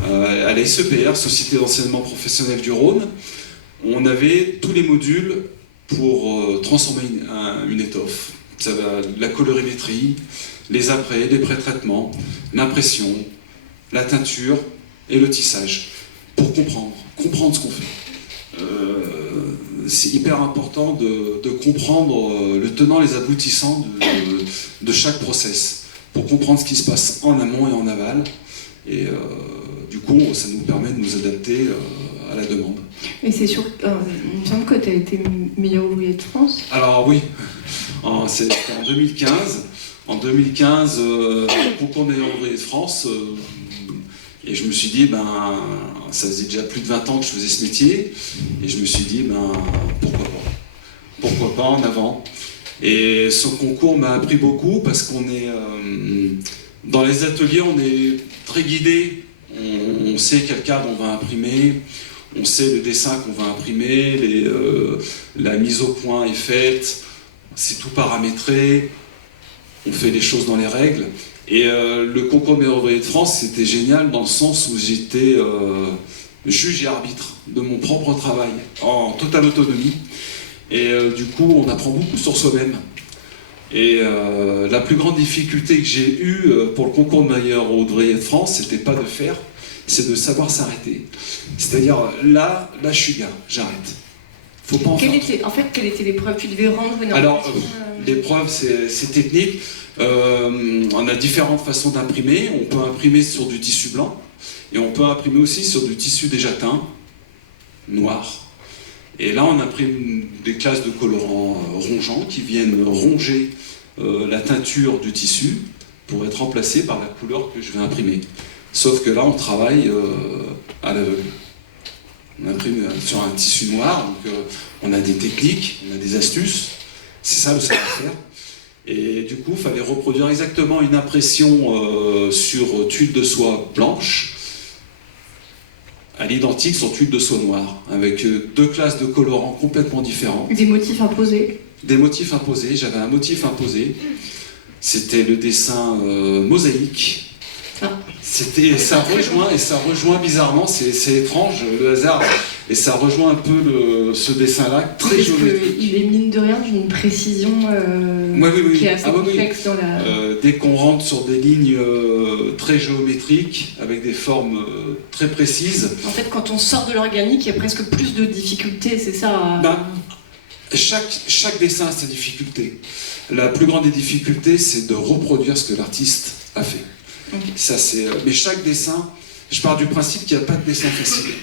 à la SEPR, Société d'enseignement professionnel du Rhône, on avait tous les modules pour transformer une étoffe. Ça va la colorimétrie, les après, les pré-traitements, l'impression, la teinture et le tissage, pour comprendre ce qu'on fait. C'est hyper important de comprendre le tenant, les aboutissants de chaque process, pour comprendre ce qui se passe en amont et en aval. Et du coup, ça nous permet de nous adapter à la demande. Et c'est sûr, il me semble que tu as été meilleur ouvrier de France. Alors oui, c'était en 2015. En 2015, concours de meilleur ouvrier de France, et je me suis dit, ça faisait déjà plus de 20 ans que je faisais ce métier, et je me suis dit, pourquoi pas en avant. Et ce concours m'a appris beaucoup, parce qu'on est, dans les ateliers, on est très guidé, on sait quel cadre on va imprimer, on sait le dessin qu'on va imprimer, la mise au point est faite, c'est tout paramétré, on fait les choses dans les règles. Et le concours de meilleur ouvrier de France, c'était génial dans le sens où j'étais juge et arbitre de mon propre travail, en totale autonomie. Et du coup, on apprend beaucoup sur soi-même. Et la plus grande difficulté que j'ai eue pour le concours de meilleur ouvrier de France, c'était pas de faire, c'est de savoir s'arrêter. C'est-à-dire, là, je suis gars, j'arrête. Faut pas en faire. Quelle était l'épreuve? Tu devais rendre une Alors, l'épreuve, c'est technique. On a différentes façons d'imprimer. On peut imprimer sur du tissu blanc et on peut imprimer aussi sur du tissu déjà teint, noir. Et là, on imprime des classes de colorants rongeants qui viennent ronger la teinture du tissu pour être remplacée par la couleur que je vais imprimer. Sauf que là, on travaille à l'aveugle. On imprime sur un tissu noir, donc on a des techniques, on a des astuces. C'est ça le savoir-faire. Et du coup, il fallait reproduire exactement une impression sur tuile de soie blanche, à l'identique sur tuile de soie noire, avec 2 classes de colorants complètement différents. Des motifs imposés. Des motifs imposés, j'avais un motif imposé. C'était le dessin mosaïque. Ah. Ça rejoint bizarrement, c'est étrange, le hasard, et ça rejoint un peu ce dessin-là, très géométrique. Il est mine de rien d'une précision qui est assez complexe dans la... Dès qu'on rentre sur des lignes très géométriques, avec des formes très précises... En fait, quand on sort de l'organique, il y a presque plus de difficultés, c'est ça Chaque dessin a sa difficulté. La plus grande des difficultés, c'est de reproduire ce que l'artiste a fait. Okay. Ça, mais chaque dessin, je pars du principe qu'il n'y a pas de dessin facile.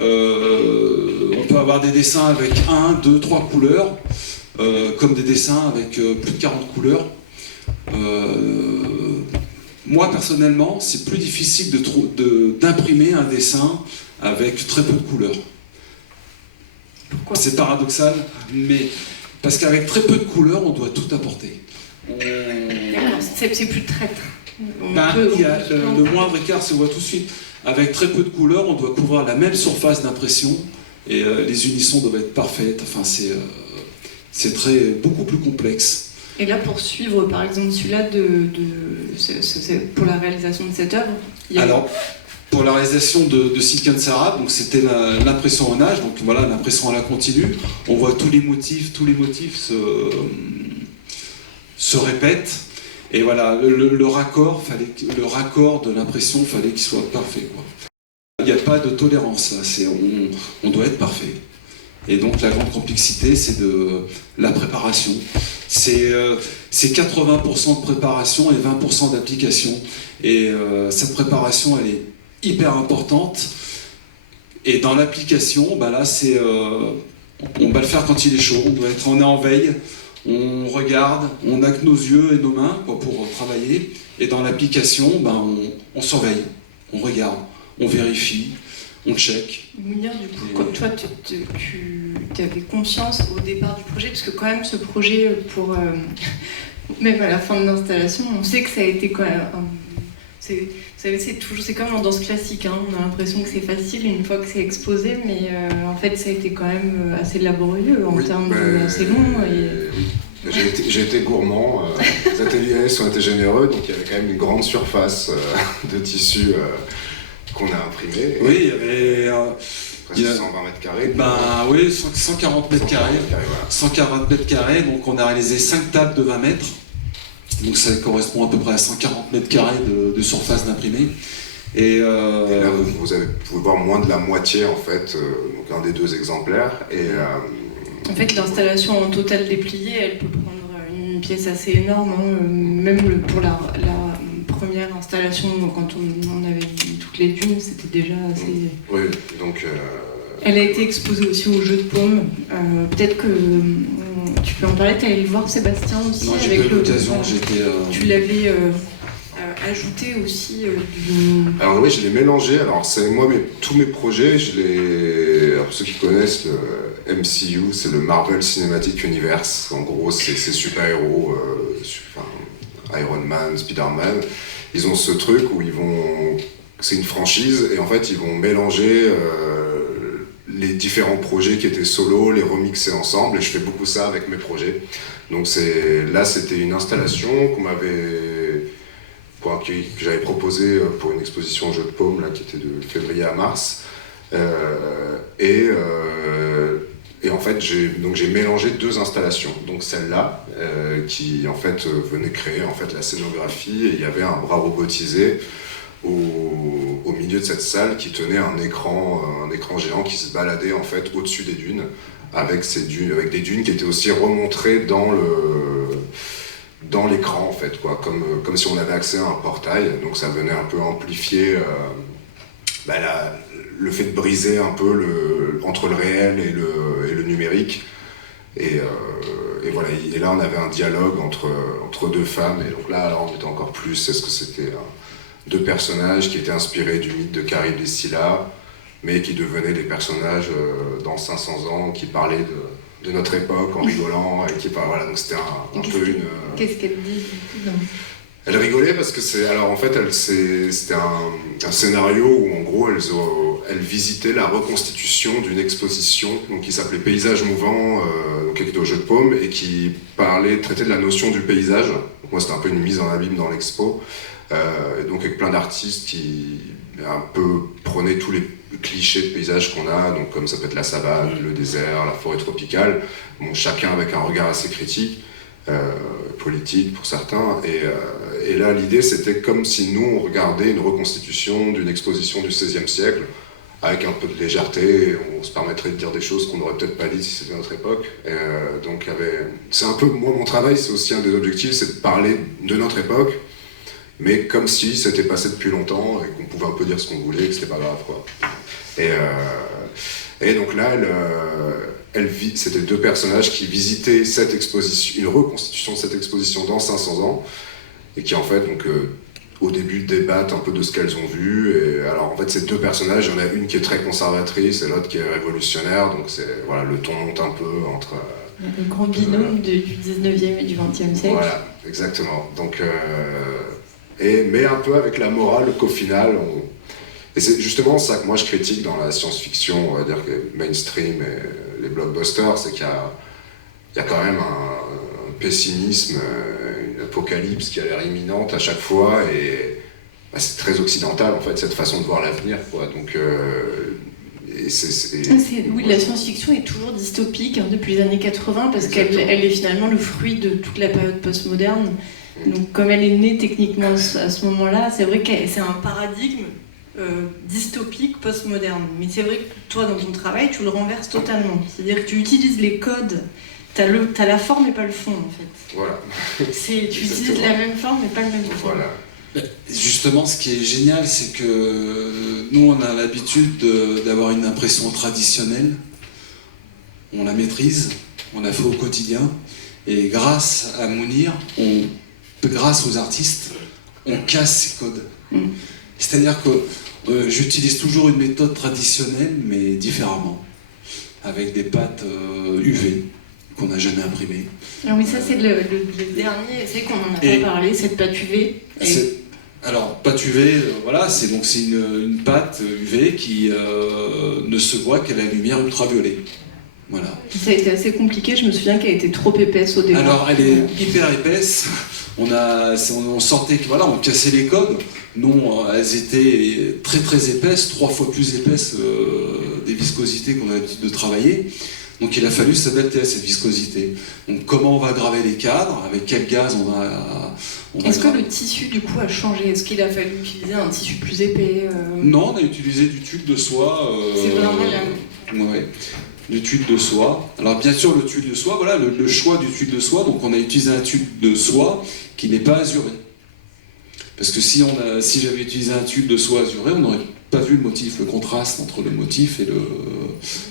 On peut avoir des dessins avec 1, 2, 3 couleurs, comme des dessins avec plus de 40 couleurs. Moi, personnellement, c'est plus difficile d'imprimer un dessin avec très peu de couleurs. Pourquoi ? C'est paradoxal, mais parce qu'avec très peu de couleurs, on doit tout apporter. D'accord, c'est plus traître. Le moindre écart se voit tout de suite. Avec très peu de couleurs, on doit couvrir la même surface d'impression et les unisons doivent être parfaites. Enfin, c'est beaucoup plus complexe. Et là, pour suivre, par exemple, celui-là pour la réalisation de cette œuvre, Alors, pour la réalisation de Silken Sarah, donc c'était l'impression en âge, donc voilà, l'impression à la continue. On voit tous les motifs se répètent. Et voilà, le raccord de l'impression, fallait qu'il soit parfait, quoi. Il n'y a pas de tolérance, là. On doit être parfait. Et donc la grande complexité, c'est de la préparation. C'est 80% de préparation et 20% d'application. Et cette préparation, elle est hyper importante. Et dans l'application, là, on va le faire quand il est chaud. On est en veille. On regarde, on n'a que nos yeux et nos mains pour travailler. Et dans l'application, on surveille, on regarde, on vérifie, on check. Mounir, du coup, comme toi, tu avais conscience au départ du projet, parce que quand même ce projet, même à la fin de l'installation, on sait que ça a été quand même... C'est comme en danse classique, hein. On a l'impression que c'est facile une fois que c'est exposé, mais en fait ça a été quand même assez laborieux en termes assez long. J'ai été gourmand, les ateliers ont été généreux, donc il y avait quand même une grande surface de tissu qu'on a imprimé. Oui, il y avait... presque 120 mètres carrés. Oui, 140 mètres carrés. Voilà. 140 mètres carrés, donc on a réalisé 5 tables de 20 mètres. Donc ça correspond à peu près à 140 mètres carrés de surface d'imprimé. Et là, vous pouvez voir moins de la moitié, en fait, donc un des 2 exemplaires. En fait, l'installation en total dépliée, elle peut prendre une pièce assez énorme. Hein. Même pour la première installation, quand on avait toutes les dunes, c'était déjà assez... Oui, donc... Elle a été exposée aussi au Jeu de Paume. Peut-être que tu peux en parler, tu allé le voir Sébastien aussi. Non, j'ai pas eu l'occasion, Tu l'avais ajouté aussi Alors oui, je l'ai mélangé. Alors tous mes projets, alors ceux qui connaissent le MCU, c'est le Marvel Cinematic Universe. En gros, c'est ces super-héros, Iron Man, Spider-Man. Ils ont ce truc où c'est une franchise et en fait ils vont mélanger les différents projets qui étaient solo, les remixer ensemble, et je fais beaucoup ça avec mes projets. Donc là, c'était une installation que j'avais proposée pour une exposition Jeu de Paume, là, qui était de février à mars. Et en fait, j'ai mélangé 2 installations. Donc celle-là, qui en fait venait créer en fait la scénographie, et il y avait un bras robotisé au milieu de cette salle qui tenait un écran géant qui se baladait en fait au-dessus des dunes avec des dunes qui étaient aussi remontrées dans l'écran en fait, quoi, comme si on avait accès à un portail. Donc ça venait un peu amplifier le fait de briser un peu entre le réel et le numérique. Et voilà, et là on avait un dialogue entre 2 femmes, et donc là on était encore plus, est-ce que c'était 2 personnages qui étaient inspirés du mythe de Charybdis et Scylla, mais qui devenaient des personnages dans 500 ans, qui parlaient de notre époque en rigolant, et voilà, donc c'était un peu une... Qu'est-ce qu'elle dit Elle rigolait parce que c'était un scénario où en gros elle visitait la reconstitution d'une exposition donc, qui s'appelait Paysages mouvants, qui était au Jeu de Paume, et qui traitait de la notion du paysage. Donc moi c'était un peu une mise en abîme dans l'expo, donc avec plein d'artistes qui un peu prenaient tous les clichés de paysages qu'on a, donc comme ça peut être la savane, le désert, la forêt tropicale, bon, chacun avec un regard assez critique, politique pour certains, et là l'idée c'était comme si nous on regardait une reconstitution d'une exposition du XVIe siècle, avec un peu de légèreté, on se permettrait de dire des choses qu'on n'aurait peut-être pas dites si c'était notre époque. Donc c'est un peu, moi mon travail c'est aussi un des objectifs, c'est de parler de notre époque, mais comme si c'était passé depuis longtemps et qu'on pouvait un peu dire ce qu'on voulait et que c'était pas grave, quoi. Et donc là, c'était deux personnages qui visitaient cette exposition, une reconstitution de cette exposition dans 500 ans, et qui en fait, donc, au début, débattent un peu de ce qu'elles ont vu. Et alors en fait, ces deux personnages, il y en a une qui est très conservatrice et l'autre qui est révolutionnaire, donc voilà, le ton monte un peu entre... Le grand binôme du 19e et du 20e siècle. Voilà, exactement. Donc, mais un peu avec la morale qu'au final, et c'est justement ça que moi je critique dans la science-fiction, on va dire que mainstream et les blockbusters, c'est qu'il y a quand même un pessimisme, une apocalypse qui a l'air imminente à chaque fois, et c'est très occidental en fait cette façon de voir l'avenir, quoi. Donc oui, la science-fiction est toujours dystopique depuis les années 80 parce qu'elle est finalement le fruit de toute la période postmoderne. Donc comme elle est née techniquement à ce moment-là, c'est vrai que c'est un paradigme dystopique postmoderne. Mais c'est vrai que toi, dans ton travail, tu le renverses totalement. C'est-à-dire que tu utilises les codes, t'as la forme et pas le fond, en fait. Voilà. Tu utilises la même forme mais pas le même fond. Voilà. Justement, ce qui est génial, c'est que nous, on a l'habitude d'avoir une impression traditionnelle. On la maîtrise, on la fait au quotidien. Et grâce à Mounir, grâce aux artistes, on casse ces codes. C'est-à-dire que j'utilise toujours une méthode traditionnelle, mais différemment, avec des pâtes UV qu'on n'a jamais imprimées. Ah oui, ça c'est le dernier essai qu'on en a pas parlé, cette pâte UV. Alors, pâte UV, voilà, c'est une pâte UV qui ne se voit qu'à la lumière ultraviolet. Voilà. Ça a été assez compliqué, je me souviens qu'elle était trop épaisse au départ. Alors, elle est hyper épaisse. On sentait que voilà, on cassait les codes. Non, elles étaient très très épaisses, 3 fois plus épaisses des viscosités qu'on a l'habitude de travailler. Donc il a fallu s'adapter à cette viscosité. Donc comment on va graver les cadres, avec quel gaz on va Est-ce que le tissu du coup a changé? Est-ce qu'il a fallu utiliser un tissu plus épais Non, on a utilisé du tulle de soie. C'est vraiment la... Ouais. Du tulle de soie. Alors bien sûr le tulle de soie, voilà le choix du tulle de soie, donc on a utilisé un tulle de soie qui n'est pas azuré. Parce que si j'avais utilisé un tulle de soie azuré, on n'aurait pas vu le motif, le contraste entre le motif et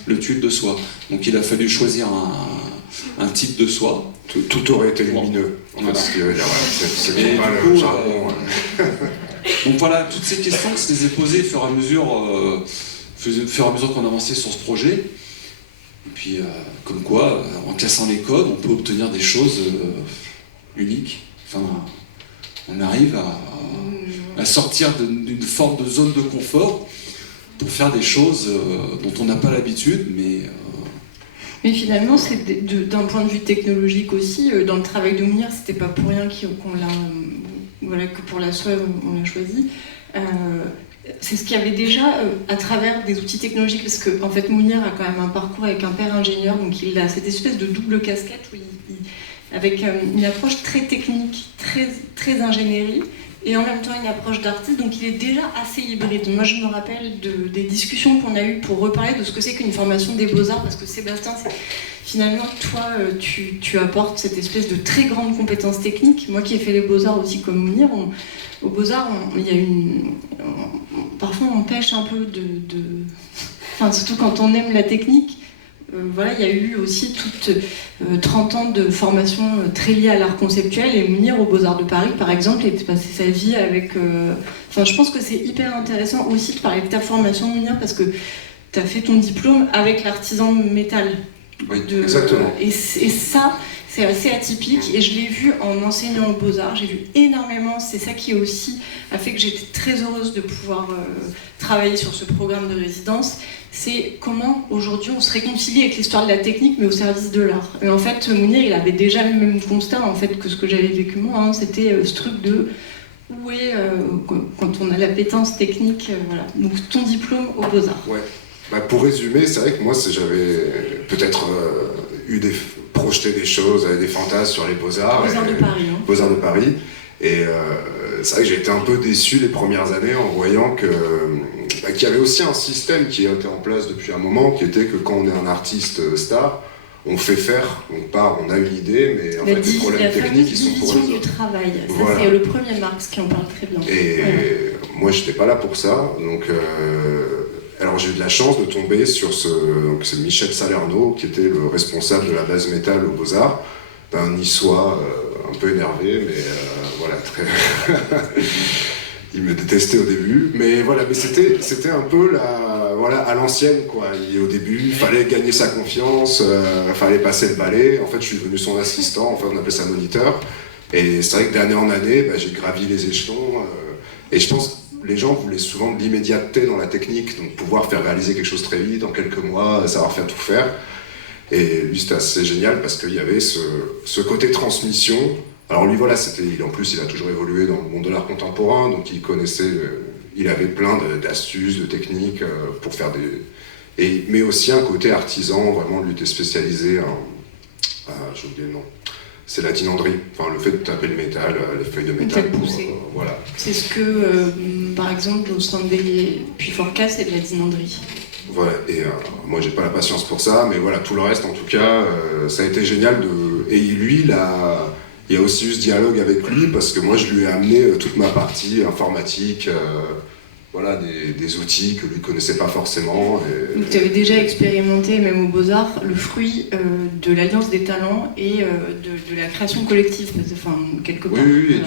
le tulle de soie. Donc il a fallu choisir un type de soie. Tout aurait été lumineux, en fait, ce qui veut dire, c'est pas le charbon. Donc voilà, toutes ces questions, je les ai posées au fur et à mesure qu'on avançait sur ce projet. Et puis, comme quoi, en cassant les codes, on peut obtenir des choses uniques. Enfin, on arrive à sortir d'une forme de zone de confort pour faire des choses dont on n'a pas l'habitude, Mais finalement, c'est d'un point de vue technologique aussi, dans le travail de Mounir, c'était pas pour rien qu'on l'a, voilà, que pour la soie on l'a choisi. C'est ce qu'il y avait déjà à travers des outils technologiques, parce que en fait Mounir a quand même un parcours avec un père ingénieur, donc il a cette espèce de double casquette où avec une approche très technique, très ingénierie, et en même temps une approche d'artiste, donc il est déjà assez hybride. Moi je me rappelle des discussions qu'on a eues pour reparler de ce que c'est qu'une formation des Beaux-Arts, parce que Sébastien, finalement toi tu apportes cette espèce de très grande compétence technique. Moi qui ai fait les Beaux-Arts aussi comme Mounir, aux Beaux-Arts parfois on pêche un peu enfin, surtout quand on aime la technique. Voilà, il y a eu aussi toutes 30 ans de formation très liée à l'art conceptuel, et Mounir aux Beaux-Arts de Paris par exemple, il a passé sa vie avec... Enfin, je pense que c'est hyper intéressant aussi de parler de ta formation Mounir, parce que tu as fait ton diplôme avec l'artisan métal. Oui, exactement. Et ça, c'est assez atypique, et je l'ai vu en enseignant aux Beaux-Arts, j'ai vu énormément, c'est ça qui aussi a fait que j'étais très heureuse de pouvoir travailler sur ce programme de résidence, c'est comment aujourd'hui on se réconcilie avec l'histoire de la technique mais au service de l'art. Et en fait, Mounir, il avait déjà le même constat en fait que ce que j'avais vécu moi, hein. C'était ce truc de où est, quand on a l'appétence technique, voilà. Donc ton diplôme aux Beaux-Arts. Ouais. Bah, pour résumer, c'est vrai que moi, j'avais peut-être projeté des choses, des fantasmes sur les Beaux-Arts. Beaux-Arts de Paris. Hein. Beaux-Arts de Paris. Et c'est vrai que j'ai été un peu déçu les premières années en voyant qu'il y avait aussi un système qui était en place depuis un moment, qui était que quand on est un artiste star, on fait faire, on a une idée, mais en fait les problèmes techniques ils sont pour les autres. Du travail, ça voilà. c'est le premier Marx qui en parle très bien. Et moi j'étais pas là pour ça, donc alors j'ai eu de la chance de tomber sur c'est Michel Salerno qui était le responsable de la base métal aux Beaux-Arts, un niçois un peu énervé, mais voilà, très... Il me détestait au début, mais voilà, mais c'était un peu à l'ancienne, quoi. Au début, il fallait gagner sa confiance, fallait passer le balai. En fait, je suis devenu son assistant, enfin, on appelait ça moniteur. Et c'est vrai que d'année en année, j'ai gravi les échelons. Et je pense que les gens voulaient souvent de l'immédiateté dans la technique, donc pouvoir faire réaliser quelque chose très vite, en quelques mois, savoir faire tout faire. Et lui, c'était assez génial parce qu'il y avait ce côté transmission. Alors lui, voilà, en plus, il a toujours évolué dans le monde de l'art contemporain, donc il connaissait, il avait plein d'astuces, de techniques pour faire mais aussi un côté artisan, vraiment, lui était spécialisé j'ai oublié le nom. C'est la dinanderie, enfin le fait de taper le métal, les feuilles de métal. Voilà. C'est ce que, par exemple, au sein des Puy-Forcat, c'est de la dinanderie. Voilà, et moi j'ai pas la patience pour ça, mais voilà, tout le reste en tout cas, ça a été génial Et lui, il y a aussi eu ce dialogue avec lui parce que moi je lui ai amené toute ma partie informatique, voilà, des outils que lui connaissait pas forcément. Donc tu avais déjà expérimenté, même aux Beaux-Arts, le fruit de l'alliance des talents et de la création collective, enfin quelque part. Oui, et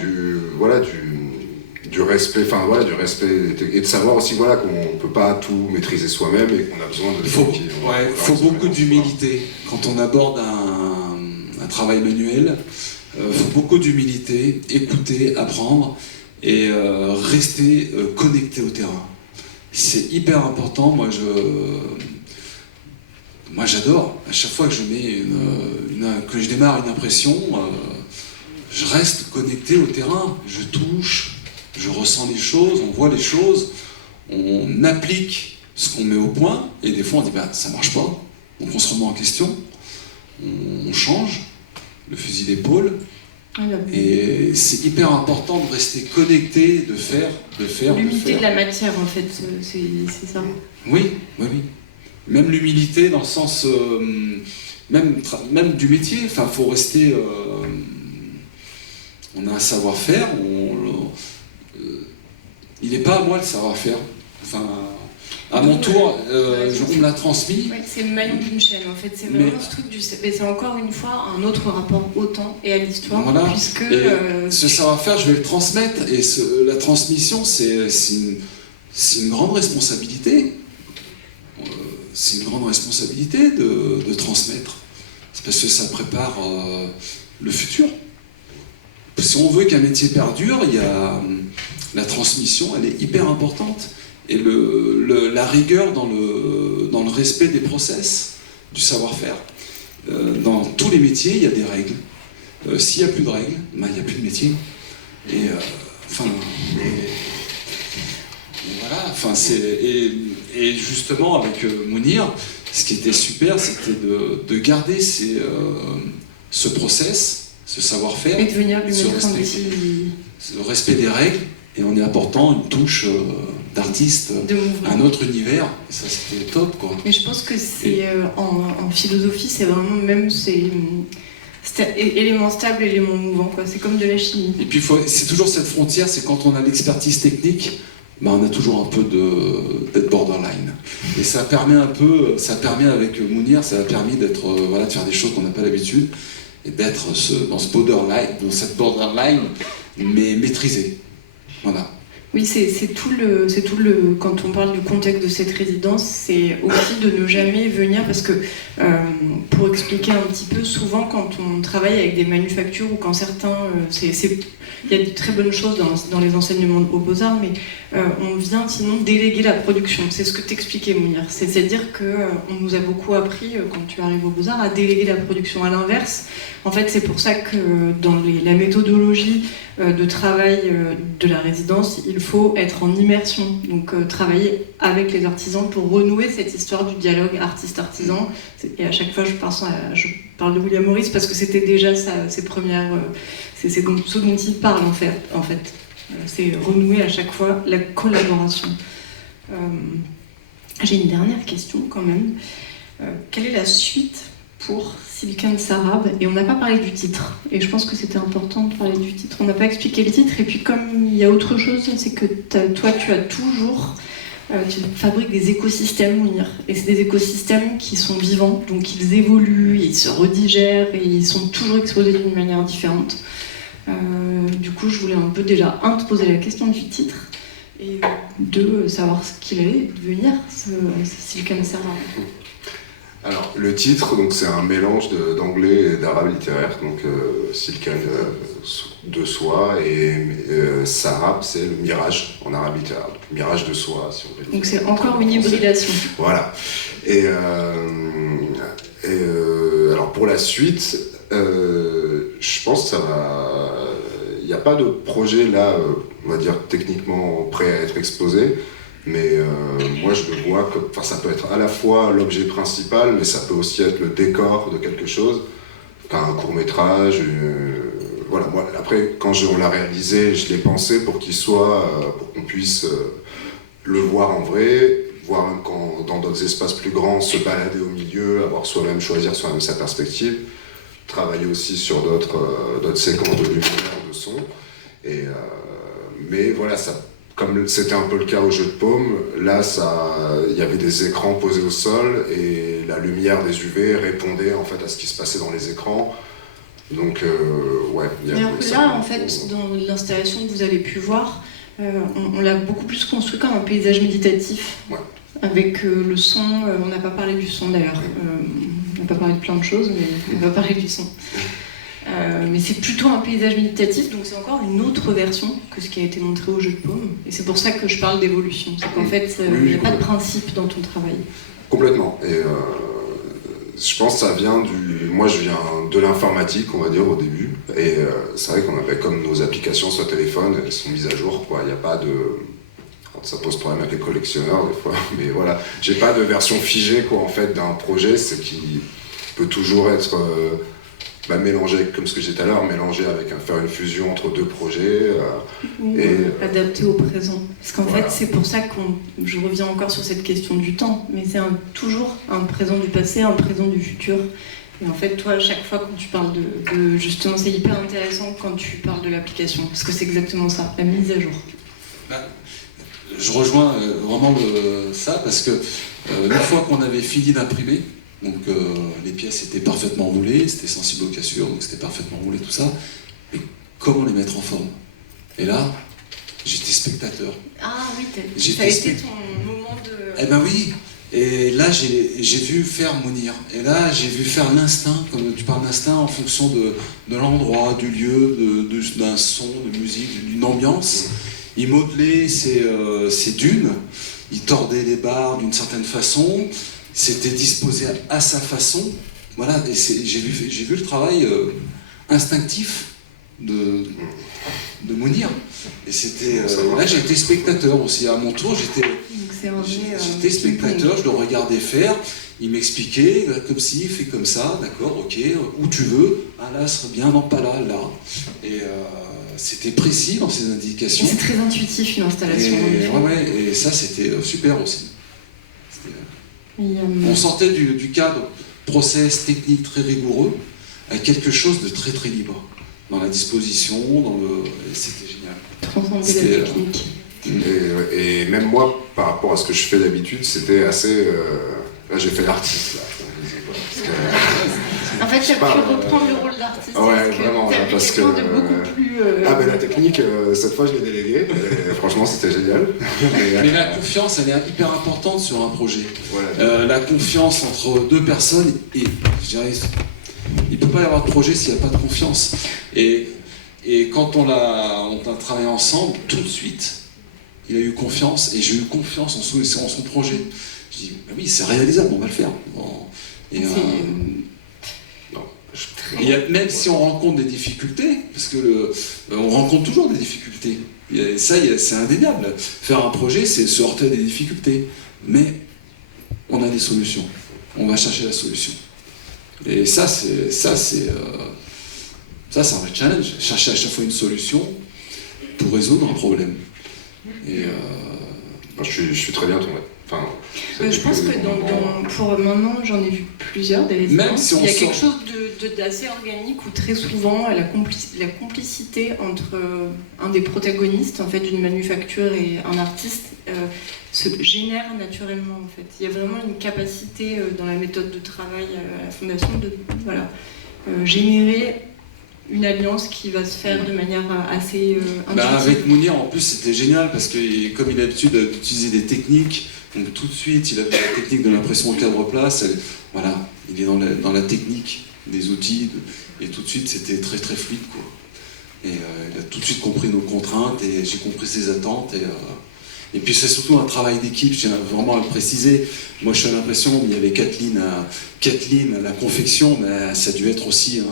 du respect, et de savoir aussi qu'on ne peut pas tout maîtriser soi-même et qu'on a besoin de... Il faut beaucoup d'humilité quand on aborde un travail manuel. Il faut beaucoup d'humilité, écouter, apprendre et rester connecté au terrain. C'est hyper important. Moi, j'adore. À chaque fois que que je démarre une impression, je reste connecté au terrain. Je touche, je ressens les choses, on voit les choses, on applique ce qu'on met au point et des fois on dit ça marche pas. Donc on se remet en question, on change le fusil d'épaule. Et c'est hyper important de rester connecté, de faire. L'humilité de la matière, en fait, c'est ça. Oui. Même l'humilité dans le sens, même du métier. Enfin, faut rester. On a un savoir-faire. Il n'est pas à moi le savoir-faire. Enfin. À mon tour, on me l'a transmis. Ouais, c'est le maillon d'une chaîne, en fait. C'est vraiment ce truc mais c'est encore une fois un autre rapport au temps et à l'histoire. Voilà. Puisque ce savoir-faire, je vais le transmettre. Et la transmission, c'est une grande responsabilité. C'est une grande responsabilité de transmettre. C'est parce que ça prépare le futur. Si on veut qu'un métier perdure, la transmission, elle est hyper importante. Et la rigueur dans le respect des process, du savoir-faire. Dans tous les métiers, il y a des règles. S'il n'y a plus de règles, il n'y a plus de métier. Et voilà, et justement avec Mounir, ce qui était super, c'était de garder ce process, ce savoir-faire, et de venir lui mettre un outil. Le respect des règles, et en y apportant une touche d'artiste, un autre univers, et ça c'était top quoi. Mais je pense que c'est en philosophie, c'est vraiment même élément stable, élément mouvant quoi. C'est comme de la chimie. Et puis c'est toujours cette frontière, c'est quand on a l'expertise technique, on a toujours un peu d'être borderline. Et ça permet avec Mounir, ça a permis de faire des choses qu'on n'a pas l'habitude et d'être dans cette borderline, mais maîtrisé. Voilà. Oui, c'est tout le. Quand on parle du contexte de cette résidence, c'est aussi de ne jamais venir parce que, pour expliquer un petit peu, souvent quand on travaille avec des manufactures ou quand certains. Il y a de très bonnes choses dans les enseignements aux Beaux-Arts, mais on vient sinon déléguer la production. C'est ce que t'expliquais, Mounir. C'est-à-dire qu'on nous a beaucoup appris, quand tu arrives aux Beaux-Arts, à déléguer la production. À l'inverse, en fait, c'est pour ça que dans la méthodologie de travail de la résidence, il faut être en immersion, donc travailler avec les artisans pour renouer cette histoire du dialogue artiste-artisan. Et à chaque fois, je parle de William Morris parce que c'était déjà ses premières... c'est ce dont il parle en fait. C'est renouer à chaque fois la collaboration. J'ai une dernière question quand même. Quelle est la suite pour Silk & Sarab? Et on n'a pas parlé du titre. Et je pense que c'était important de parler du titre. On n'a pas expliqué le titre. Et puis comme il y a autre chose, c'est que toi tu as toujours... tu fabriques des écosystèmes, Mounir. Et c'est des écosystèmes qui sont vivants. Donc ils évoluent, ils se redigèrent et ils sont toujours exposés d'une manière différente. Du coup, je voulais un peu déjà, te poser la question du titre et deux, savoir ce qu'il allait devenir, ce Silk & Sarab. Alors, le titre, donc, c'est un mélange d'anglais et d'arabe littéraire, donc Silken de soie et Sarab, c'est le mirage en arabe littéraire, donc mirage de soie, si on veut dire. Donc c'est encore une hybridation. Voilà. Et alors pour la suite, je pense que ça va... Il n'y a pas de projet là, on va dire techniquement prêt à être exposé. Mais moi je le vois comme, enfin ça peut être à la fois l'objet principal, mais ça peut aussi être le décor de quelque chose, un court-métrage, voilà. Moi, après quand on l'a réalisé, je l'ai pensé pour qu'il soit, pour qu'on puisse le voir en vrai, voir même quand dans d'autres espaces plus grands, se balader au milieu, avoir soi-même, choisir soi-même sa perspective, travailler aussi sur d'autres séquences de lumière, de son, mais voilà, ça. Comme c'était un peu le cas au jeu de paume, là, il y avait des écrans posés au sol et la lumière des UV répondait en fait à ce qui se passait dans les écrans. Donc, ouais. Alors que là, en fait, dans l'installation que vous avez pu voir, on l'a beaucoup plus construit comme un paysage méditatif. Ouais. Avec le son, on n'a pas parlé du son d'ailleurs. On n'a pas parlé de plein de choses, mais on va parler du son. Mais c'est plutôt un paysage méditatif, donc c'est encore une autre version que ce qui a été montré au jeu de paume. Et c'est pour ça que je parle d'évolution. C'est qu'en fait, il n'y a pas de principe dans ton travail. Complètement. Et je pense que ça vient Moi, je viens de l'informatique, on va dire, au début. Et c'est vrai qu'on avait comme nos applications sur téléphone, elles sont mises à jour, quoi. Il n'y a pas de... Ça pose problème avec les collectionneurs, des fois. Mais voilà, j'ai pas de version figée, quoi, en fait, d'un projet. C'est qu'il peut toujours être... mélanger, comme ce que j'ai dit tout à l'heure, mélanger avec faire une fusion entre deux projets. Adapter au présent. Parce qu'en voilà. fait, c'est pour ça que je reviens encore sur cette question du temps, mais c'est toujours un présent du passé, un présent du futur. Et en fait, toi, à chaque fois quand tu parles de justement, c'est hyper intéressant quand tu parles de l'application, parce que c'est exactement ça, la mise à jour. Je rejoins vraiment ça, parce que une fois qu'on avait fini d'imprimer, donc les pièces étaient parfaitement roulées, c'était sensible aux cassures, donc c'était parfaitement roulé, tout ça. Mais comment les mettre en forme? Et là, j'étais spectateur. Ah oui, ça a été ton moment de... Eh ben oui. Et là, j'ai vu faire Mounir. Et là, j'ai vu faire l'instinct, comme tu parles d'instinct, en fonction de l'endroit, du lieu, d'un son, de musique, d'une ambiance. Il modelait ses dunes, il tordait les barres d'une certaine façon. C'était disposé à sa façon, voilà, et j'ai vu le travail instinctif de Mounir. Et c'était là, j'étais spectateur aussi, à mon tour, j'étais spectateur, je le regardais faire, il m'expliquait, comme si, fait comme ça, d'accord, ok, où tu veux, ah là, ce serait bien, non pas là, là. Et c'était précis dans ses indications. C'est très intuitif, une installation. Et ça, c'était super aussi. On sortait du cadre process technique très rigoureux à quelque chose de très très libre dans la disposition, c'était génial. Transcender la technique. Et même moi, par rapport à ce que je fais d'habitude, c'était assez... Là, j'ai fait l'artiste, là. En fait, tu as pu reprendre le rôle d'artiste. artistique. Ouais, vraiment, t'as parce que... quelqu'un de beaucoup plus... Ah ben la technique, cette fois je l'ai déléguée, et franchement c'était génial. Mais la confiance, elle est hyper importante sur un projet. Voilà. La confiance entre deux personnes, et je dirais, il ne peut pas y avoir de projet s'il n'y a pas de confiance. Et quand on a travaillé ensemble, tout de suite, il a eu confiance, et j'ai eu confiance en son projet. Je dis, bah oui, c'est réalisable, on va le faire. Bon. Et, même si on rencontre des difficultés, parce que on rencontre toujours des difficultés, c'est indéniable. Faire un projet, c'est se heurter à des difficultés. Mais on a des solutions. On va chercher la solution. Et ça, c'est un vrai challenge. Chercher à chaque fois une solution pour résoudre un problème. Et je suis très bien tombé. Enfin, je pense que pour maintenant, j'en ai vu plusieurs des résidences. Il y a quelque chose d'assez organique où très souvent la complicité entre un des protagonistes en fait, d'une manufacture et un artiste se génère naturellement. En fait. Il y a vraiment une capacité dans la méthode de travail à la fondation de générer une alliance qui va se faire de manière assez intuitive. Avec Mounir, en plus, c'était génial parce que comme il a l'habitude d'utiliser des techniques, donc tout de suite, il avait la technique de l'impression au cadre-place. Voilà, il est dans la technique des outils, et tout de suite, c'était très très fluide, quoi. Et il a tout de suite compris nos contraintes, et j'ai compris ses attentes. Et puis c'est surtout un travail d'équipe, je tiens vraiment à le préciser. Moi, je suis à l'impression, il y avait Kathleen à la confection, mais ça a dû être aussi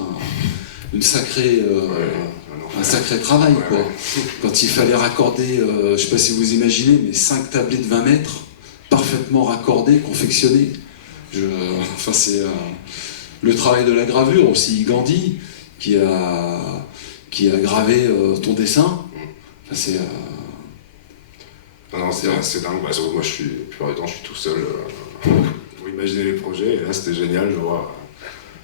un sacré travail, quoi. Quand il fallait raccorder, je ne sais pas si vous imaginez, mais 5 tablets de 20 mètres, parfaitement raccordés, confectionnés. C'est le travail de la gravure aussi, Gandhi, qui a gravé ton dessin. Enfin, Non, c'est dingue. Moi, la plupart du temps, je suis tout seul pour imaginer les projets. Et là, c'était génial de voir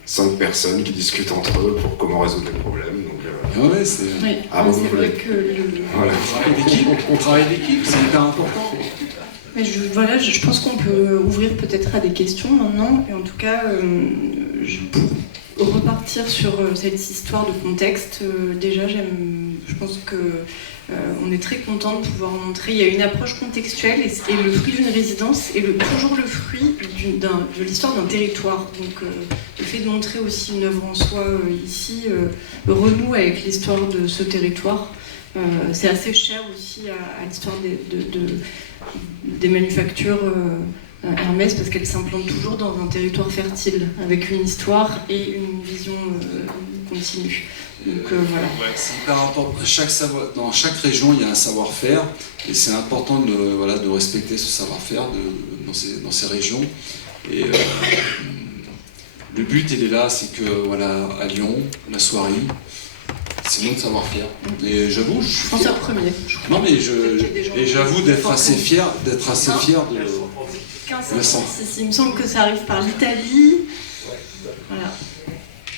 5 personnes qui discutent entre eux pour comment résoudre les problèmes. Donc, c'est vrai que le travail d'équipe, c'est hyper important. Mais je pense qu'on peut ouvrir peut-être à des questions maintenant. Et en tout cas, pour repartir sur cette histoire de contexte, déjà, je pense que on est très content de pouvoir montrer. Il y a une approche contextuelle et le fruit d'une résidence est toujours le fruit de l'histoire d'un territoire. Donc le fait de montrer aussi une œuvre en soi ici renoue avec l'histoire de ce territoire. C'est assez cher aussi à l'histoire des manufactures Hermès parce qu'elles s'implantent toujours dans un territoire fertile avec une histoire et une vision continue. Donc, voilà. Ouais, c'est hyper important. Dans chaque région, il y a un savoir-faire et c'est important de respecter ce savoir-faire dans ces régions. Et le but, il est là, c'est que à Lyon, la soirée, c'est notre savoir-faire. Et j'avoue, je pense à premier. Non, mais j'avoue d'être assez fier de la il me semble que ça arrive par l'Italie. Voilà.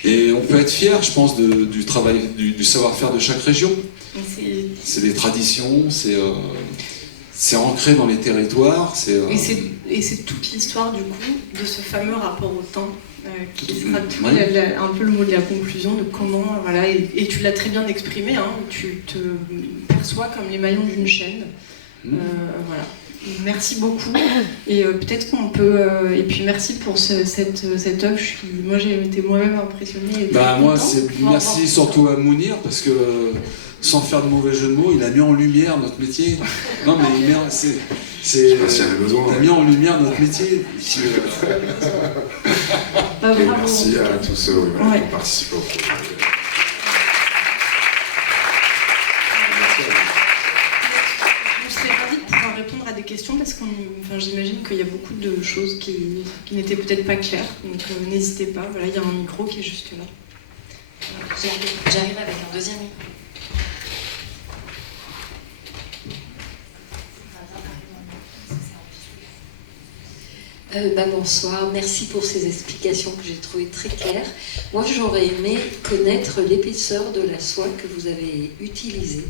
Et on peut être fier, je pense, du travail, du savoir-faire de chaque région. C'est des traditions, c'est ancré dans les territoires. Et c'est toute l'histoire du coup de ce fameux rapport au temps qui sera un peu le mot de la conclusion de comment et tu l'as très bien exprimé. Tu te perçois comme les maillons d'une chaîne. Voilà. Merci beaucoup et peut-être qu'on peut et puis merci pour cette œuvre. Moi j'ai été moi-même impressionnée. Merci surtout à Mounir parce que sans faire de mauvais jeu de mots, il a mis en lumière notre métier. Non mais il a mis en lumière notre métier. Merci à tous ceux qui ont participé au projet. Répondre à des questions parce que j'imagine qu'il y a beaucoup de choses qui n'étaient peut-être pas claires, donc n'hésitez pas, il y a un micro qui est juste là. J'arrive avec un deuxième micro. Bonsoir, merci pour ces explications que j'ai trouvées très claires. Moi j'aurais aimé connaître l'épaisseur de la soie que vous avez utilisée.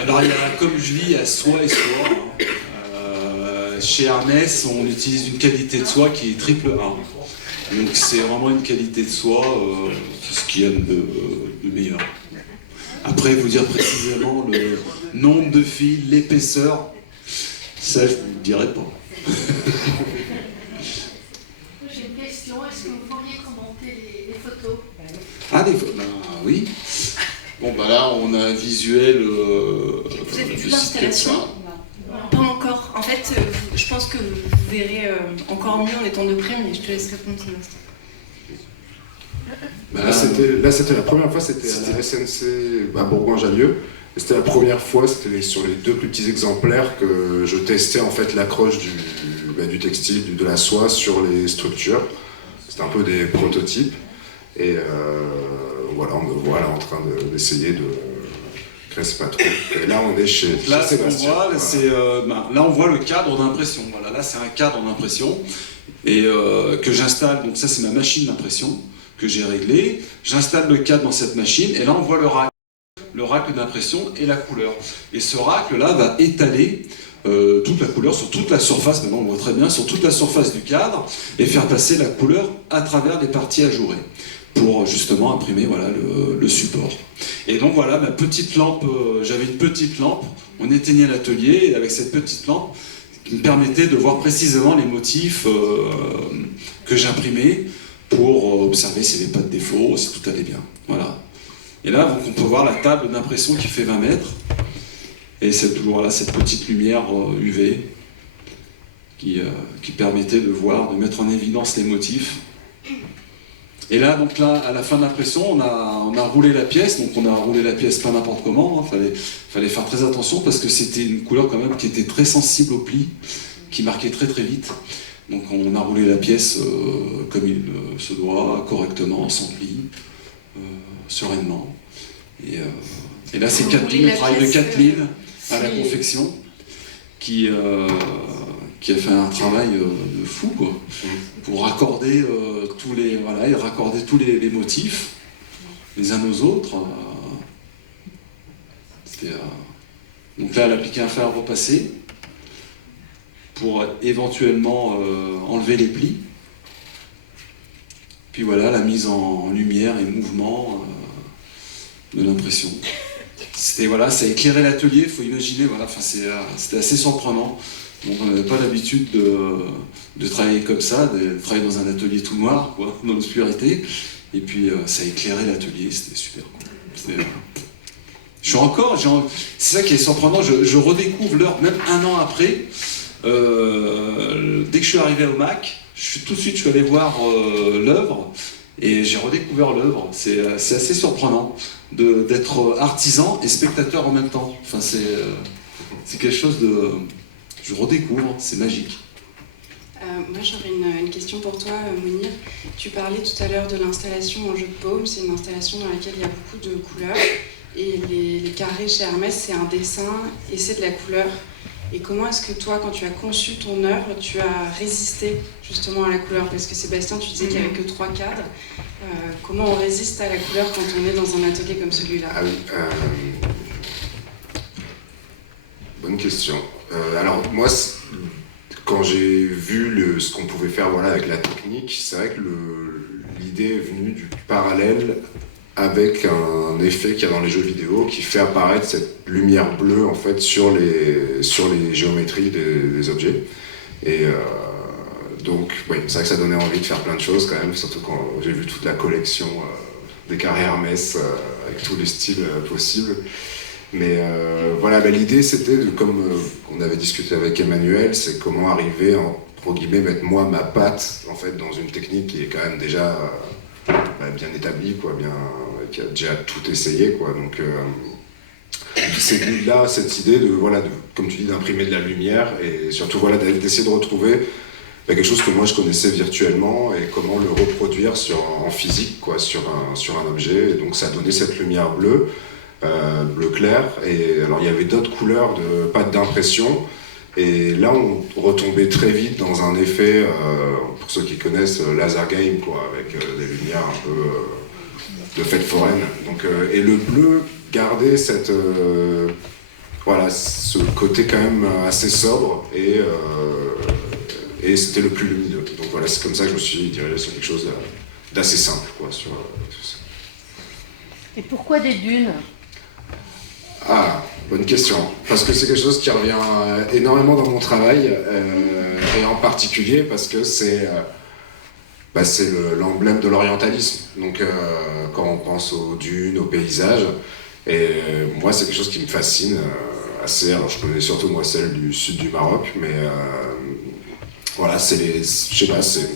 Alors, comme je dis, il y a soie et soie. Chez Hermès, on utilise une qualité de soie qui est triple A. Donc c'est vraiment une qualité de soie, c'est ce qu'il y a de meilleur. Après, vous dire précisément le nombre de fils, l'épaisseur, ça je ne vous le dirai pas. J'ai une question, est-ce que vous pourriez commenter les photos? Ah, des photos, oui. Bon, bah là, on a un visuel. Vous avez vu l'installation? Pas encore. En fait, je pense que vous verrez encore mieux en étant de près, mais je te laisse répondre cet instant. Là, c'était la première fois, c'était à la SNC à Bourgoin-Jallieu. Et c'était la première fois, c'était sur les 2 plus petits exemplaires que je testais en fait l'accroche du textile, de la soie sur les structures. C'était un peu des prototypes. Et voilà, on me voit là en train d'essayer de cresse pas trop. Et là, on est chez là, Sébastien. Là, on voit le cadre d'impression. Voilà, là, c'est un cadre d'impression et que j'installe. Donc ça, c'est ma machine d'impression que j'ai réglée. J'installe le cadre dans cette machine et là, on voit le rack d'impression et la couleur. Et ce rack là va étaler toute la couleur sur toute la surface. Maintenant, on voit très bien sur toute la surface du cadre et faire passer la couleur à travers les parties ajourées pour justement imprimer voilà, le support. Et donc voilà ma petite lampe, j'avais une petite lampe, on éteignait l'atelier et avec cette petite lampe qui me permettait de voir précisément les motifs que j'imprimais pour observer s'il n'y avait pas de défaut, si tout allait bien. Voilà. Et là donc, on peut voir la table d'impression qui fait 20 mètres et c'est toujours là cette petite lumière UV qui permettait de voir, de mettre en évidence les motifs. Et là, donc là, à la fin de l'impression, on a roulé la pièce, donc on a roulé la pièce pas n'importe comment, hein, fallait faire très attention parce que c'était une couleur quand même qui était très sensible au pli, qui marquait très très vite. Donc on a roulé la pièce comme il se doit, correctement, sans pli, sereinement. Et là, c'est Kathleen, le travail de Kathleen à la confection, qui a fait un travail de fou, quoi, pour raccorder tous les motifs, les uns aux autres. Donc là, elle a appliqué un fer à repasser pour éventuellement enlever les plis. Puis voilà, la mise en lumière et mouvement de l'impression. Ça a éclairé l'atelier, il faut imaginer, c'était assez surprenant. Donc on n'avait pas l'habitude de travailler comme ça, de travailler dans un atelier tout noir, quoi, dans l'obscurité. Et puis ça a éclairé l'atelier, c'était super cool. C'est ça qui est surprenant, je redécouvre l'heure, même un an après. Dès que je suis arrivé au MAC, tout de suite je suis allé voir l'œuvre et j'ai redécouvert l'œuvre. C'est assez surprenant d'être artisan et spectateur en même temps. Enfin, c'est quelque chose de... Je redécouvre, c'est magique. Moi j'aurais une question pour toi, Mounir. Tu parlais tout à l'heure de l'installation en jeu de paume. C'est une installation dans laquelle il y a beaucoup de couleurs. Et les carrés chez Hermès, c'est un dessin et c'est de la couleur. Et comment est-ce que toi, quand tu as conçu ton œuvre, tu as résisté justement à la couleur? Parce que Sébastien, tu disais qu'il n'y avait que 3 cadres. Comment on résiste à la couleur quand on est dans un atelier comme celui-là? Ah oui, bonne question. Alors moi, quand j'ai vu ce qu'on pouvait faire avec la technique, c'est vrai que l'idée est venue du parallèle avec un effet qu'il y a dans les jeux vidéo qui fait apparaître cette lumière bleue en fait sur les géométries des objets. Et donc oui, c'est vrai que ça donnait envie de faire plein de choses quand même, surtout quand j'ai vu toute la collection des carrés Hermès avec tous les styles possibles. Mais l'idée c'était, comme on avait discuté avec Emmanuel, c'est comment arriver, entre guillemets, mettre moi ma patte en fait dans une technique qui est quand même déjà bien établie, quoi, qui a déjà tout essayé, quoi. Donc c'est là cette idée de comme tu dis, d'imprimer de la lumière et surtout d'essayer de retrouver quelque chose que moi je connaissais virtuellement et comment le reproduire en physique, quoi, sur un objet. Et donc ça donnait cette lumière bleue. Bleu clair, et alors il y avait d'autres couleurs de pâte d'impression, et là on retombait très vite dans un effet, pour ceux qui connaissent, laser game, quoi, avec des lumières un peu de fête foraine. Donc, et le bleu gardait ce côté quand même assez sobre, et et c'était le plus lumineux. Donc voilà, c'est comme ça que je me suis dirigé sur quelque chose d'assez simple, quoi, sur tout ça. Et pourquoi des dunes? Ah, bonne question. Parce que c'est quelque chose qui revient énormément dans mon travail, et en particulier parce que c'est l'emblème de l'orientalisme. Donc quand on pense aux dunes, aux paysages, et moi c'est quelque chose qui me fascine assez. Alors je connais surtout moi celle du sud du Maroc, mais voilà, je sais pas, c'est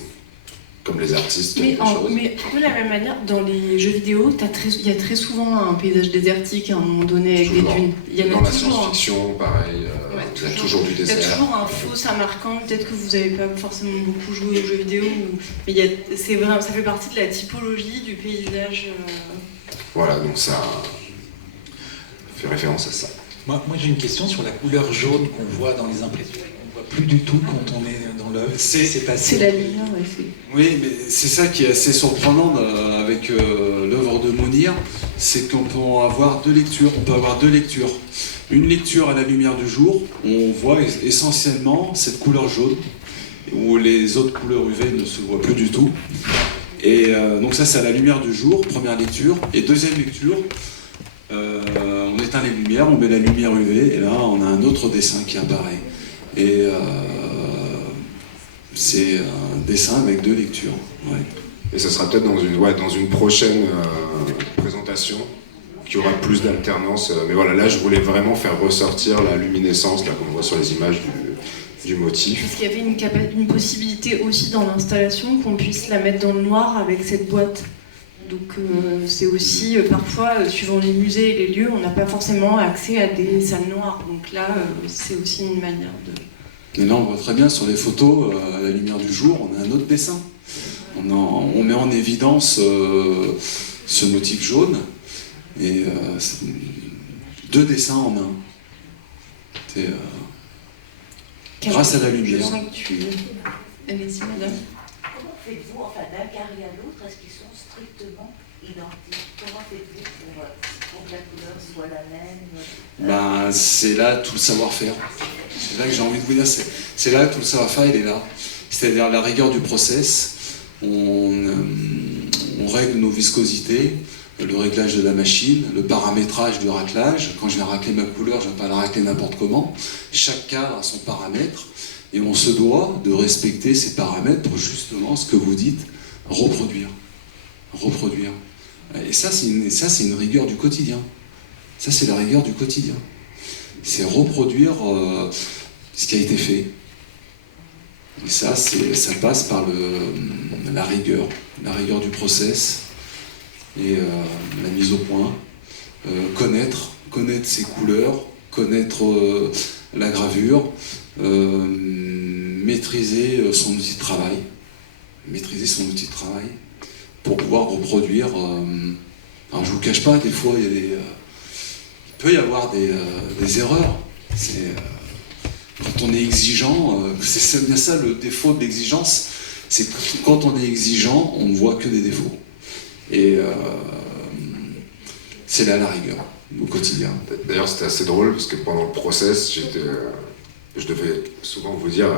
comme les artistes. Mais de la même manière, dans les jeux vidéo, il y a très souvent un paysage désertique à un moment donné avec Toujours. des dunes. Il y en a Dans la toujours. science-fiction, pareil, il y a toujours du Il y désert. a toujours un faux Samarcande. Peut-être que vous n'avez pas forcément beaucoup joué aux jeux vidéo, mais c'est vrai, ça fait partie de la typologie du paysage. Voilà, donc ça fait référence à ça. Moi j'ai une question sur la couleur jaune qu'on voit dans les impressions. On voit plus du tout quand on est dans l'œuvre. C'est la lumière, ouais. Oui, mais c'est ça qui est assez surprenant avec l'œuvre de Mounir, c'est qu'on peut avoir deux lectures. On peut avoir deux lectures. Une lecture à la lumière du jour, où on voit essentiellement cette couleur jaune, où les autres couleurs UV ne se voient plus du tout. Et donc ça, c'est à la lumière du jour, première lecture. Et deuxième lecture, on éteint les lumières, on met la lumière UV, et là, on a un autre dessin qui apparaît. Et c'est un dessin avec deux lectures. Ouais. Et ça sera peut-être dans une prochaine présentation qui aura plus d'alternance. Mais voilà, là, je voulais vraiment faire ressortir la luminescence là qu'on voit sur les images du motif. Parce qu'il y avait une possibilité aussi dans l'installation qu'on puisse la mettre dans le noir avec cette boîte. Donc c'est aussi, parfois, suivant les musées et les lieux, on n'a pas forcément accès à des salles noires. Donc là, c'est aussi une manière de... Et là, on voit très bien sur les photos, à la lumière du jour, on a un autre dessin. On met en évidence ce motif jaune, et deux dessins en un. Grâce à la lumière. Je sens que tu... Allez-y, madame. Comment faites-vous, enfin, d'un carré à l'autre, est-ce qu'ils sont strictement identiques? Comment faites-vous pour que la couleur soit la même? C'est là tout le savoir-faire. C'est là que j'ai envie de vous dire, c'est là que tout le savoir-faire, il est là. C'est-à-dire la rigueur du process, on règle nos viscosités, le réglage de la machine, le paramétrage du raclage. Quand je vais racler ma couleur, je ne vais pas la racler n'importe comment. Chaque cadre a son paramètre, et on se doit de respecter ces paramètres pour justement ce que vous dites, reproduire. Et ça, c'est une rigueur du quotidien. Ça, c'est la rigueur du quotidien. C'est reproduire ce qui a été fait. Et ça passe par la rigueur du process et la mise au point, connaître ses couleurs, connaître la gravure, maîtriser son outil de travail, pour pouvoir reproduire. Alors je vous cache pas, des fois il peut y avoir des erreurs. Quand on est exigeant, c'est bien ça le défaut de l'exigence, c'est que quand on est exigeant, on ne voit que des défauts. Et c'est là la rigueur, au quotidien. D'ailleurs, c'était assez drôle, parce que pendant le process, je devais souvent vous dire...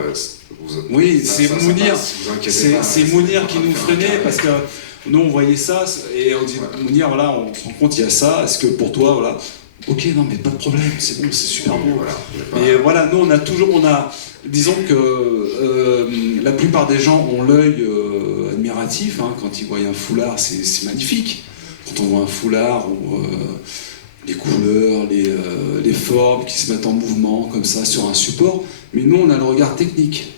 oui, c'est Mounir, c'est Mounir qui nous freinait, parce que nous, on voyait ça, et on dit, Mounir, voilà, on se rend compte, il y a ça, est-ce que pour toi, voilà... Ok, non, mais pas de problème, c'est bon, c'est super beau. Voilà, et voilà, nous, disons que la plupart des gens ont l'œil admiratif, hein, quand ils voient un foulard, c'est magnifique. Quand on voit un foulard, les couleurs, les formes qui se mettent en mouvement, comme ça, sur un support, mais nous, on a le regard technique.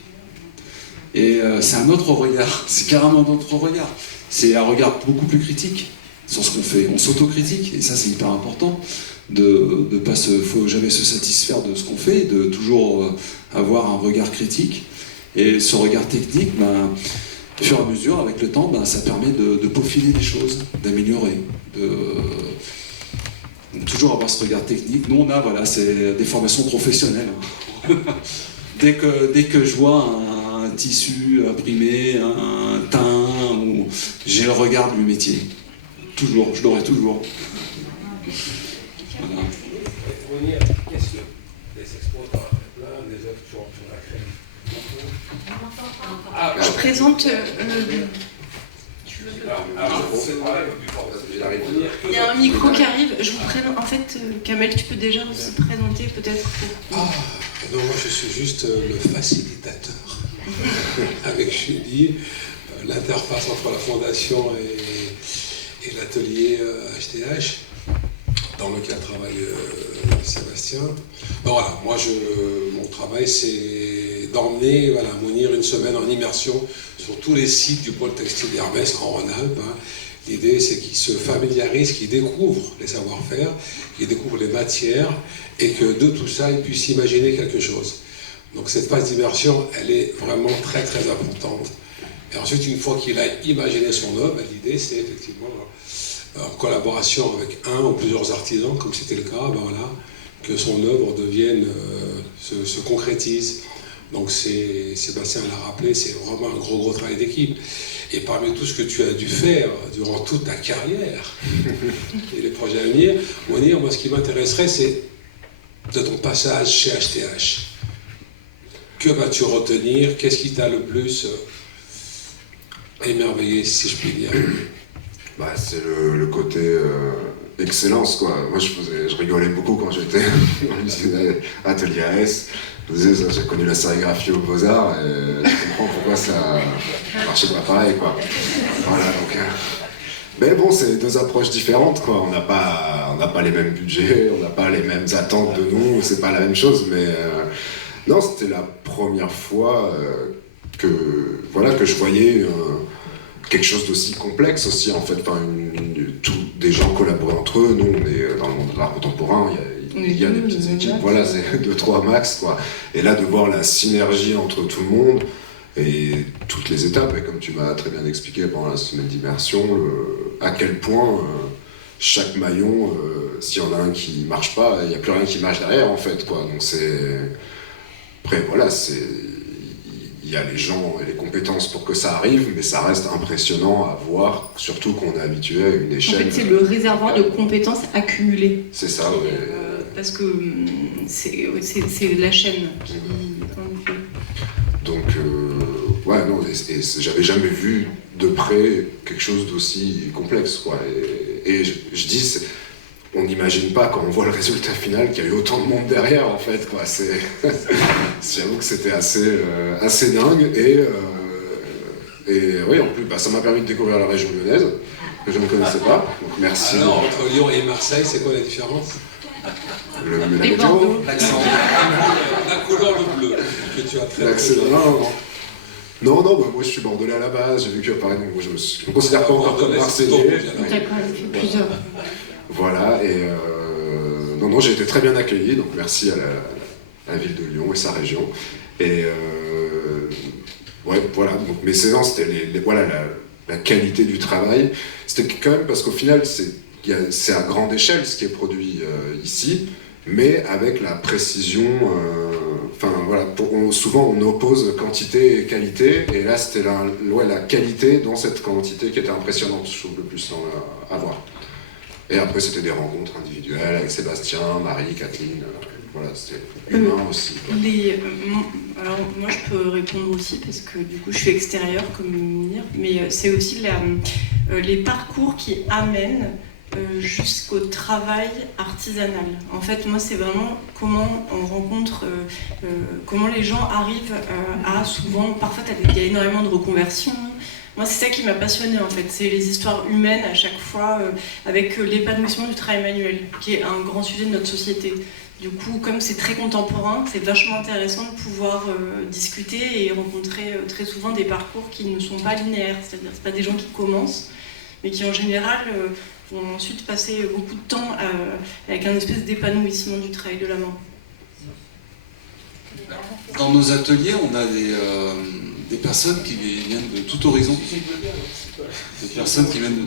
Et c'est un autre regard, c'est carrément un autre regard. C'est un regard beaucoup plus critique sur ce qu'on fait. On s'autocritique, et ça, c'est hyper important. Faut jamais se satisfaire de ce qu'on fait, de toujours avoir un regard critique. Et ce regard technique, au fur et à mesure, avec le temps, ça permet de peaufiner les choses, d'améliorer, donc, toujours avoir ce regard technique. Nous, on a, c'est des formations professionnelles. dès que je vois un tissu imprimé, un teint, j'ai le regard du métier. Toujours, je l'aurai toujours. Mounir, question. Les expos, t'en as fait plein, des œuvres sur la crème. Je présente. Il y a un micro qui arrive. Je vous présente. En fait, Kamel, tu peux déjà aussi présenter peut-être. Non, moi je suis juste le facilitateur avec Julie, l'interface entre la fondation et l'atelier HTH, dans lequel travaille Sébastien. Ben voilà, moi mon travail c'est d'emmener Mounir une semaine en immersion sur tous les sites du pôle textile d'Hermès en Rhône-Alpes. L'idée c'est qu'il se familiarise, qu'il découvre les savoir-faire, qu'il découvre les matières et que de tout ça il puisse imaginer quelque chose. Donc cette phase d'immersion elle est vraiment très très importante. Et ensuite une fois qu'il a imaginé son œuvre, l'idée c'est effectivement en collaboration avec un ou plusieurs artisans, comme c'était le cas, que son œuvre devienne, se concrétise. Donc Sébastien l'a rappelé, c'est vraiment un gros travail d'équipe. Et parmi tout ce que tu as dû faire durant toute ta carrière et les projets à venir, moi ce qui m'intéresserait c'est de ton passage chez HTH. Que vas-tu retenir? Qu'est-ce qui t'a le plus émerveillé, si je puis dire? C'est le côté excellence, quoi. Moi, je rigolais beaucoup quand j'étais à Atelier AS. J'ai connu la sérigraphie aux Beaux-Arts et je comprends pourquoi ça marchait pas pareil, quoi. Voilà, donc... Mais bon, c'est deux approches différentes, quoi. On n'a pas les mêmes budgets, on n'a pas les mêmes attentes de nous, c'est pas la même chose, mais... Non, c'était la première fois que je voyais... quelque chose d'aussi complexe aussi, en fait. Des gens collaboraient entre eux. Nous, on est dans le monde de l'art contemporain, il y a des petites équipes, voilà, c'est 2-3 max, quoi. Et là, de voir la synergie entre tout le monde et toutes les étapes, et comme tu m'as très bien expliqué pendant la semaine d'immersion, à quel point chaque maillon, s'il y en a un qui marche pas, il n'y a plus rien qui marche derrière, en fait, quoi. Donc c'est... Après, voilà, il y a les gens et les compétences pour que ça arrive, mais ça reste impressionnant à voir, surtout qu'on est habitué à une échelle... En fait, c'est le réservoir de compétences accumulées. C'est ça, oui. Parce que c'est la chaîne qui... Donc, non, j'avais jamais vu de près quelque chose d'aussi complexe, quoi. Et je dis... On n'imagine pas quand on voit le résultat final qu'il y a eu autant de monde derrière, en fait, quoi. J'avoue que c'était assez dingue et oui, en plus, ça m'a permis de découvrir la région lyonnaise que je ne connaissais pas. Donc merci. Alors entre Lyon et Marseille, c'est quoi la différence? La météo, l'accent, la couleur, le bleu que tu as très. Non, moi je suis bordelais à la base. J'ai vécu à Paris, donc moi je me considère pas encore comme marseillais. Plusieurs. Voilà, et non, j'ai été très bien accueilli, donc merci à la ville de Lyon et sa région. Et voilà, donc mes séances, c'était la qualité du travail. C'était quand même parce qu'au final, c'est à grande échelle ce qui est produit ici, mais avec la précision. Souvent on oppose quantité et qualité, et là c'était la qualité dans cette quantité qui était impressionnante, je trouve, le plus à voir. Et après, c'était des rencontres individuelles avec Sébastien, Marie, Kathleen. Voilà, c'était humain aussi. Alors, moi, je peux répondre aussi, parce que du coup, je suis extérieure, comme Mounir, mais c'est aussi les parcours qui amènent jusqu'au travail artisanal. En fait, moi, c'est vraiment comment on rencontre, comment les gens arrivent à souvent... Parfois, il y a énormément de reconversions. Moi, c'est ça qui m'a passionnée, en fait. C'est les histoires humaines à chaque fois, avec l'épanouissement du travail manuel, qui est un grand sujet de notre société. Du coup, comme c'est très contemporain, c'est vachement intéressant de pouvoir discuter et rencontrer très souvent des parcours qui ne sont pas linéaires. C'est-à-dire, c'est pas des gens qui commencent, mais qui en général vont ensuite passer beaucoup de temps avec un espèce d'épanouissement du travail de la main. Dans nos ateliers, on a des personnes qui viennent de tout horizon. Des personnes qui viennent de...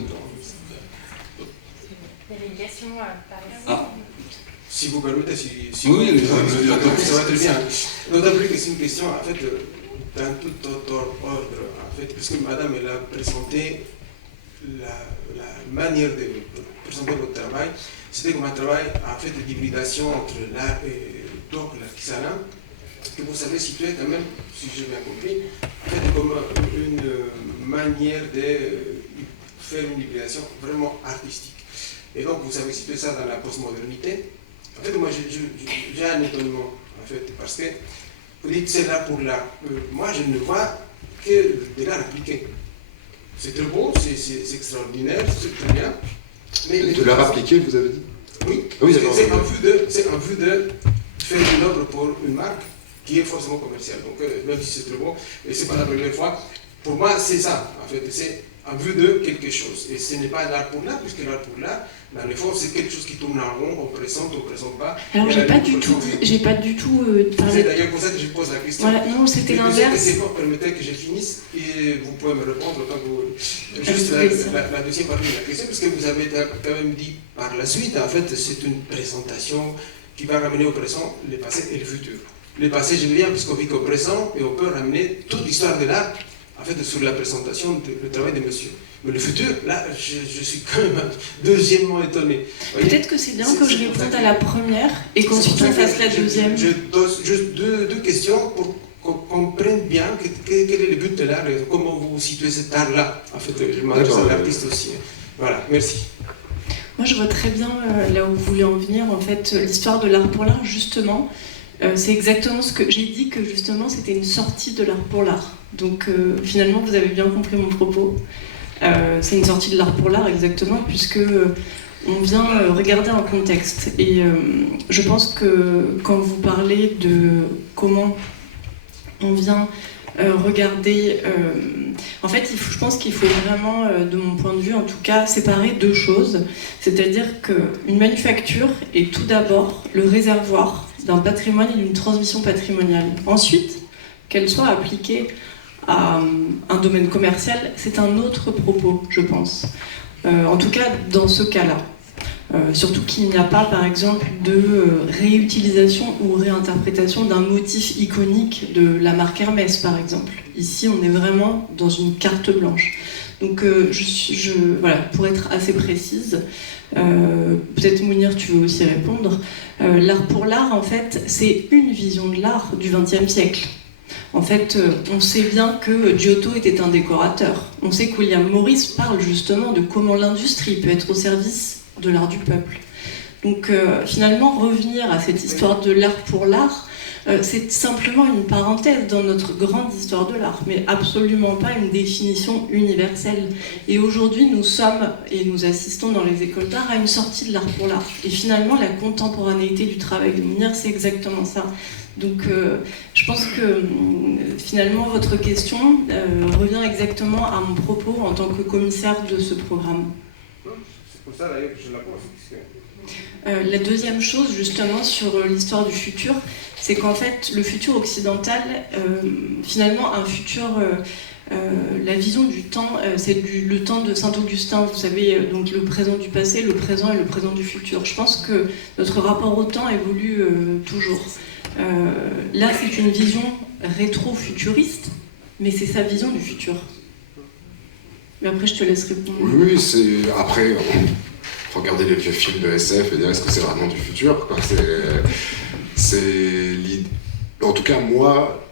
Il y avait une question par ici. Ah. Si vous permettez, oui, ça va très bien. D'autant plus que c'est une question, en fait, dans tout autre ordre, en fait, parce que madame, elle a présenté la manière de présenter votre travail. C'était comme un travail, en fait, d'hybridation entre l'art et l'artisanat. que vous savez situer quand même, si j'ai bien compris, en fait, comme une manière de faire une hybridation vraiment artistique. Et donc vous avez situé ça dans la postmodernité. En fait, moi j'ai un étonnement, en fait, parce que vous dites c'est l'art pour l'art. Moi je ne vois que de l'art appliqué. C'est très beau, c'est extraordinaire, c'est très bien. Mais de l'art appliqué, vous avez dit? Oui, oui, c'est en vue de faire une œuvre pour une marque qui est forcément commerciale. Donc même si c'est très beau, et c'est pas la première fois, pour moi c'est ça, en fait, c'est en vue de quelque chose. Et ce n'est pas l'art pour l'art, puisque l'art pour l'art, dans le fond, c'est quelque chose qui tourne en rond, on présente pas. Alors j'ai pas du tout C'est d'ailleurs pour ça que je pose la question. Voilà, non, c'était l'inverse. C'est bon, permettez que je finisse et vous pouvez me répondre quand vous... Juste la deuxième partie de la question, parce que vous avez quand même dit par la suite, en fait, c'est une présentation qui va ramener au présent le passé et le futur. Le passé, je veux dire, puisqu'on vit qu'au présent et on peut ramener toute l'histoire de l'art, en fait, sur la présentation du travail de monsieur. Mais le futur, là, je suis quand même deuxièmement étonné. Peut-être que c'est bien que je réponde à la première et qu'ensuite on fasse la deuxième. Je pose juste deux questions pour qu'on comprenne bien quel est le but de l'art et comment vous situez cet art-là. En fait, je m'adresse à l'artiste aussi. Voilà, merci. Moi, je vois très bien là où vous voulez en venir. En fait, l'histoire de l'art pour l'art, justement, c'est exactement ce que j'ai dit, que justement, c'était une sortie de l'art pour l'art. Donc, finalement, vous avez bien compris mon propos. C'est une sortie de l'art pour l'art, exactement, puisque on vient regarder un contexte. Et je pense que quand vous parlez de comment on vient regarder... en fait, je pense qu'il faut vraiment, de mon point de vue en tout cas, séparer deux choses. C'est-à-dire qu'une manufacture est tout d'abord le réservoir d'un patrimoine et d'une transmission patrimoniale. Ensuite, qu'elle soit appliquée à un domaine commercial, c'est un autre propos, je pense. En tout cas, dans ce cas-là. Surtout qu'il n'y a pas, par exemple, de réutilisation ou réinterprétation d'un motif iconique de la marque Hermès, par exemple. Ici, on est vraiment dans une carte blanche. Donc, voilà, pour être assez précise, peut-être Mounir, tu veux aussi répondre. L'art pour l'art, en fait, c'est une vision de l'art du XXe siècle. En fait, on sait bien que Giotto était un décorateur. On sait que William Morris parle justement de comment l'industrie peut être au service de l'art du peuple. Donc finalement, revenir à cette histoire de l'art pour l'art, c'est simplement une parenthèse dans notre grande histoire de l'art, mais absolument pas une définition universelle. Et aujourd'hui, nous sommes, et nous assistons dans les écoles d'art, à une sortie de l'art pour l'art. Et finalement, la contemporanéité du travail de Mounir, c'est exactement ça. Donc je pense que finalement votre question revient exactement à mon propos en tant que commissaire de ce programme. C'est pour ça d'ailleurs que je la pose. La deuxième chose justement sur l'histoire du futur, c'est qu'en fait le futur occidental, finalement un futur, la vision du temps, c'est le temps de Saint-Augustin, vous savez, donc le présent du passé, le présent et le présent du futur. Je pense que notre rapport au temps évolue toujours. Là, c'est une vision rétro-futuriste, mais c'est sa vision du futur. Mais après, je te laisse répondre. Oui, c'est... Après, regarder les vieux films de SF et dire est-ce que c'est vraiment du futur, quoi. En tout cas, moi,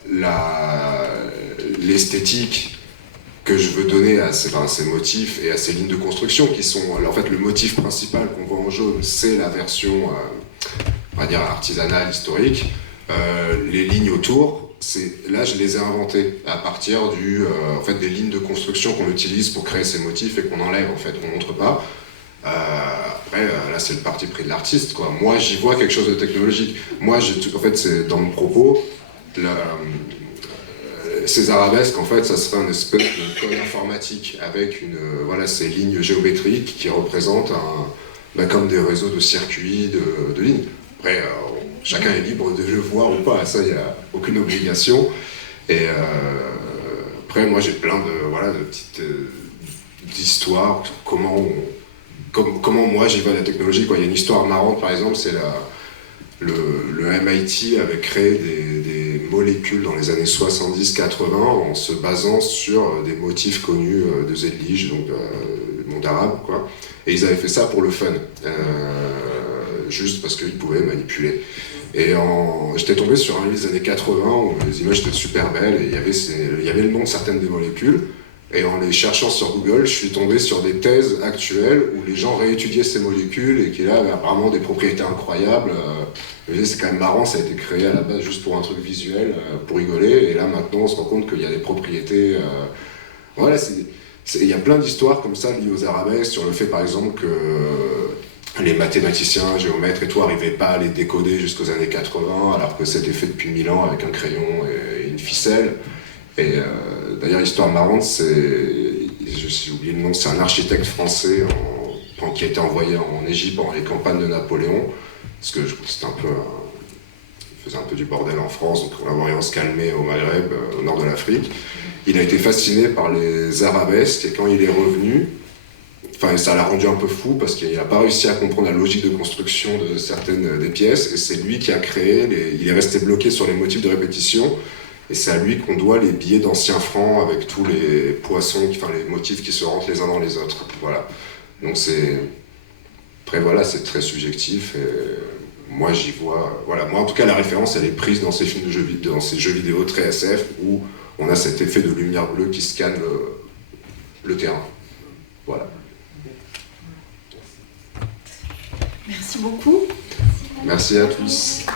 l'esthétique que je veux donner à ces motifs et à ces lignes de construction qui sont... En fait, le motif principal qu'on voit en jaune, c'est la version, on va dire, artisanale, historique. Les lignes autour, là je les ai inventées à partir en fait, des lignes de construction qu'on utilise pour créer ces motifs et qu'on enlève, en fait, qu'on montre pas. Après, là c'est le parti pris de l'artiste, quoi. Moi j'y vois quelque chose de technologique. Moi, en fait, c'est dans mon propos, ces arabesques, en fait, ça serait une espèce de code informatique avec voilà, ces lignes géométriques qui représentent comme des réseaux de circuits, de lignes. Après, chacun est libre de le voir ou pas, ça, il n'y a aucune obligation. Et après, moi, j'ai plein de petites histoires, comment moi j'y vois la technologie, quoi. Il y a une histoire marrante, par exemple, c'est le MIT avait créé des molécules dans les années 70-80 en se basant sur des motifs connus de Zedlige, donc du monde arabe, quoi. Et ils avaient fait ça pour le fun. Juste parce qu'ils pouvaient manipuler. Et j'étais tombé sur un livre des années 80 où les images étaient super belles et il y avait le nom de certaines des molécules. Et en les cherchant sur Google, je suis tombé sur des thèses actuelles où les gens réétudiaient ces molécules et qui là avaient apparemment des propriétés incroyables. C'est quand même marrant, ça a été créé à la base juste pour un truc visuel, pour rigoler. Et là maintenant, on se rend compte qu'il y a des propriétés. Voilà, il y a plein d'histoires comme ça liées aux arabesques sur le fait par exemple que les mathématiciens, géomètres et tout n'arrivaient pas à les décoder jusqu'aux années 80, alors que c'était fait depuis 1000 ans avec un crayon et une ficelle. Et d'ailleurs, l'histoire marrante, j'ai oublié le nom, c'est un architecte français qui a été envoyé en Égypte pendant les campagnes de Napoléon, parce que c'était il faisait un peu du bordel en France, donc on va voir, on se calmer au Maghreb, au nord de l'Afrique. Il a été fasciné par les arabesques, et quand il est revenu, ça l'a rendu un peu fou, parce qu'il n'a pas réussi à comprendre la logique de construction de certaines des pièces, et c'est lui qui a créé, il est resté bloqué sur les motifs de répétition, et c'est à lui qu'on doit les billets d'anciens francs avec tous les poissons, les motifs qui se rentrent les uns dans les autres. Voilà. Donc après voilà, c'est très subjectif. Et moi j'y vois. Voilà. Moi en tout cas la référence elle est prise dans ces films de dans ces jeux vidéo très SF où on a cet effet de lumière bleue qui scanne le terrain. Voilà. Merci beaucoup. Merci à tous.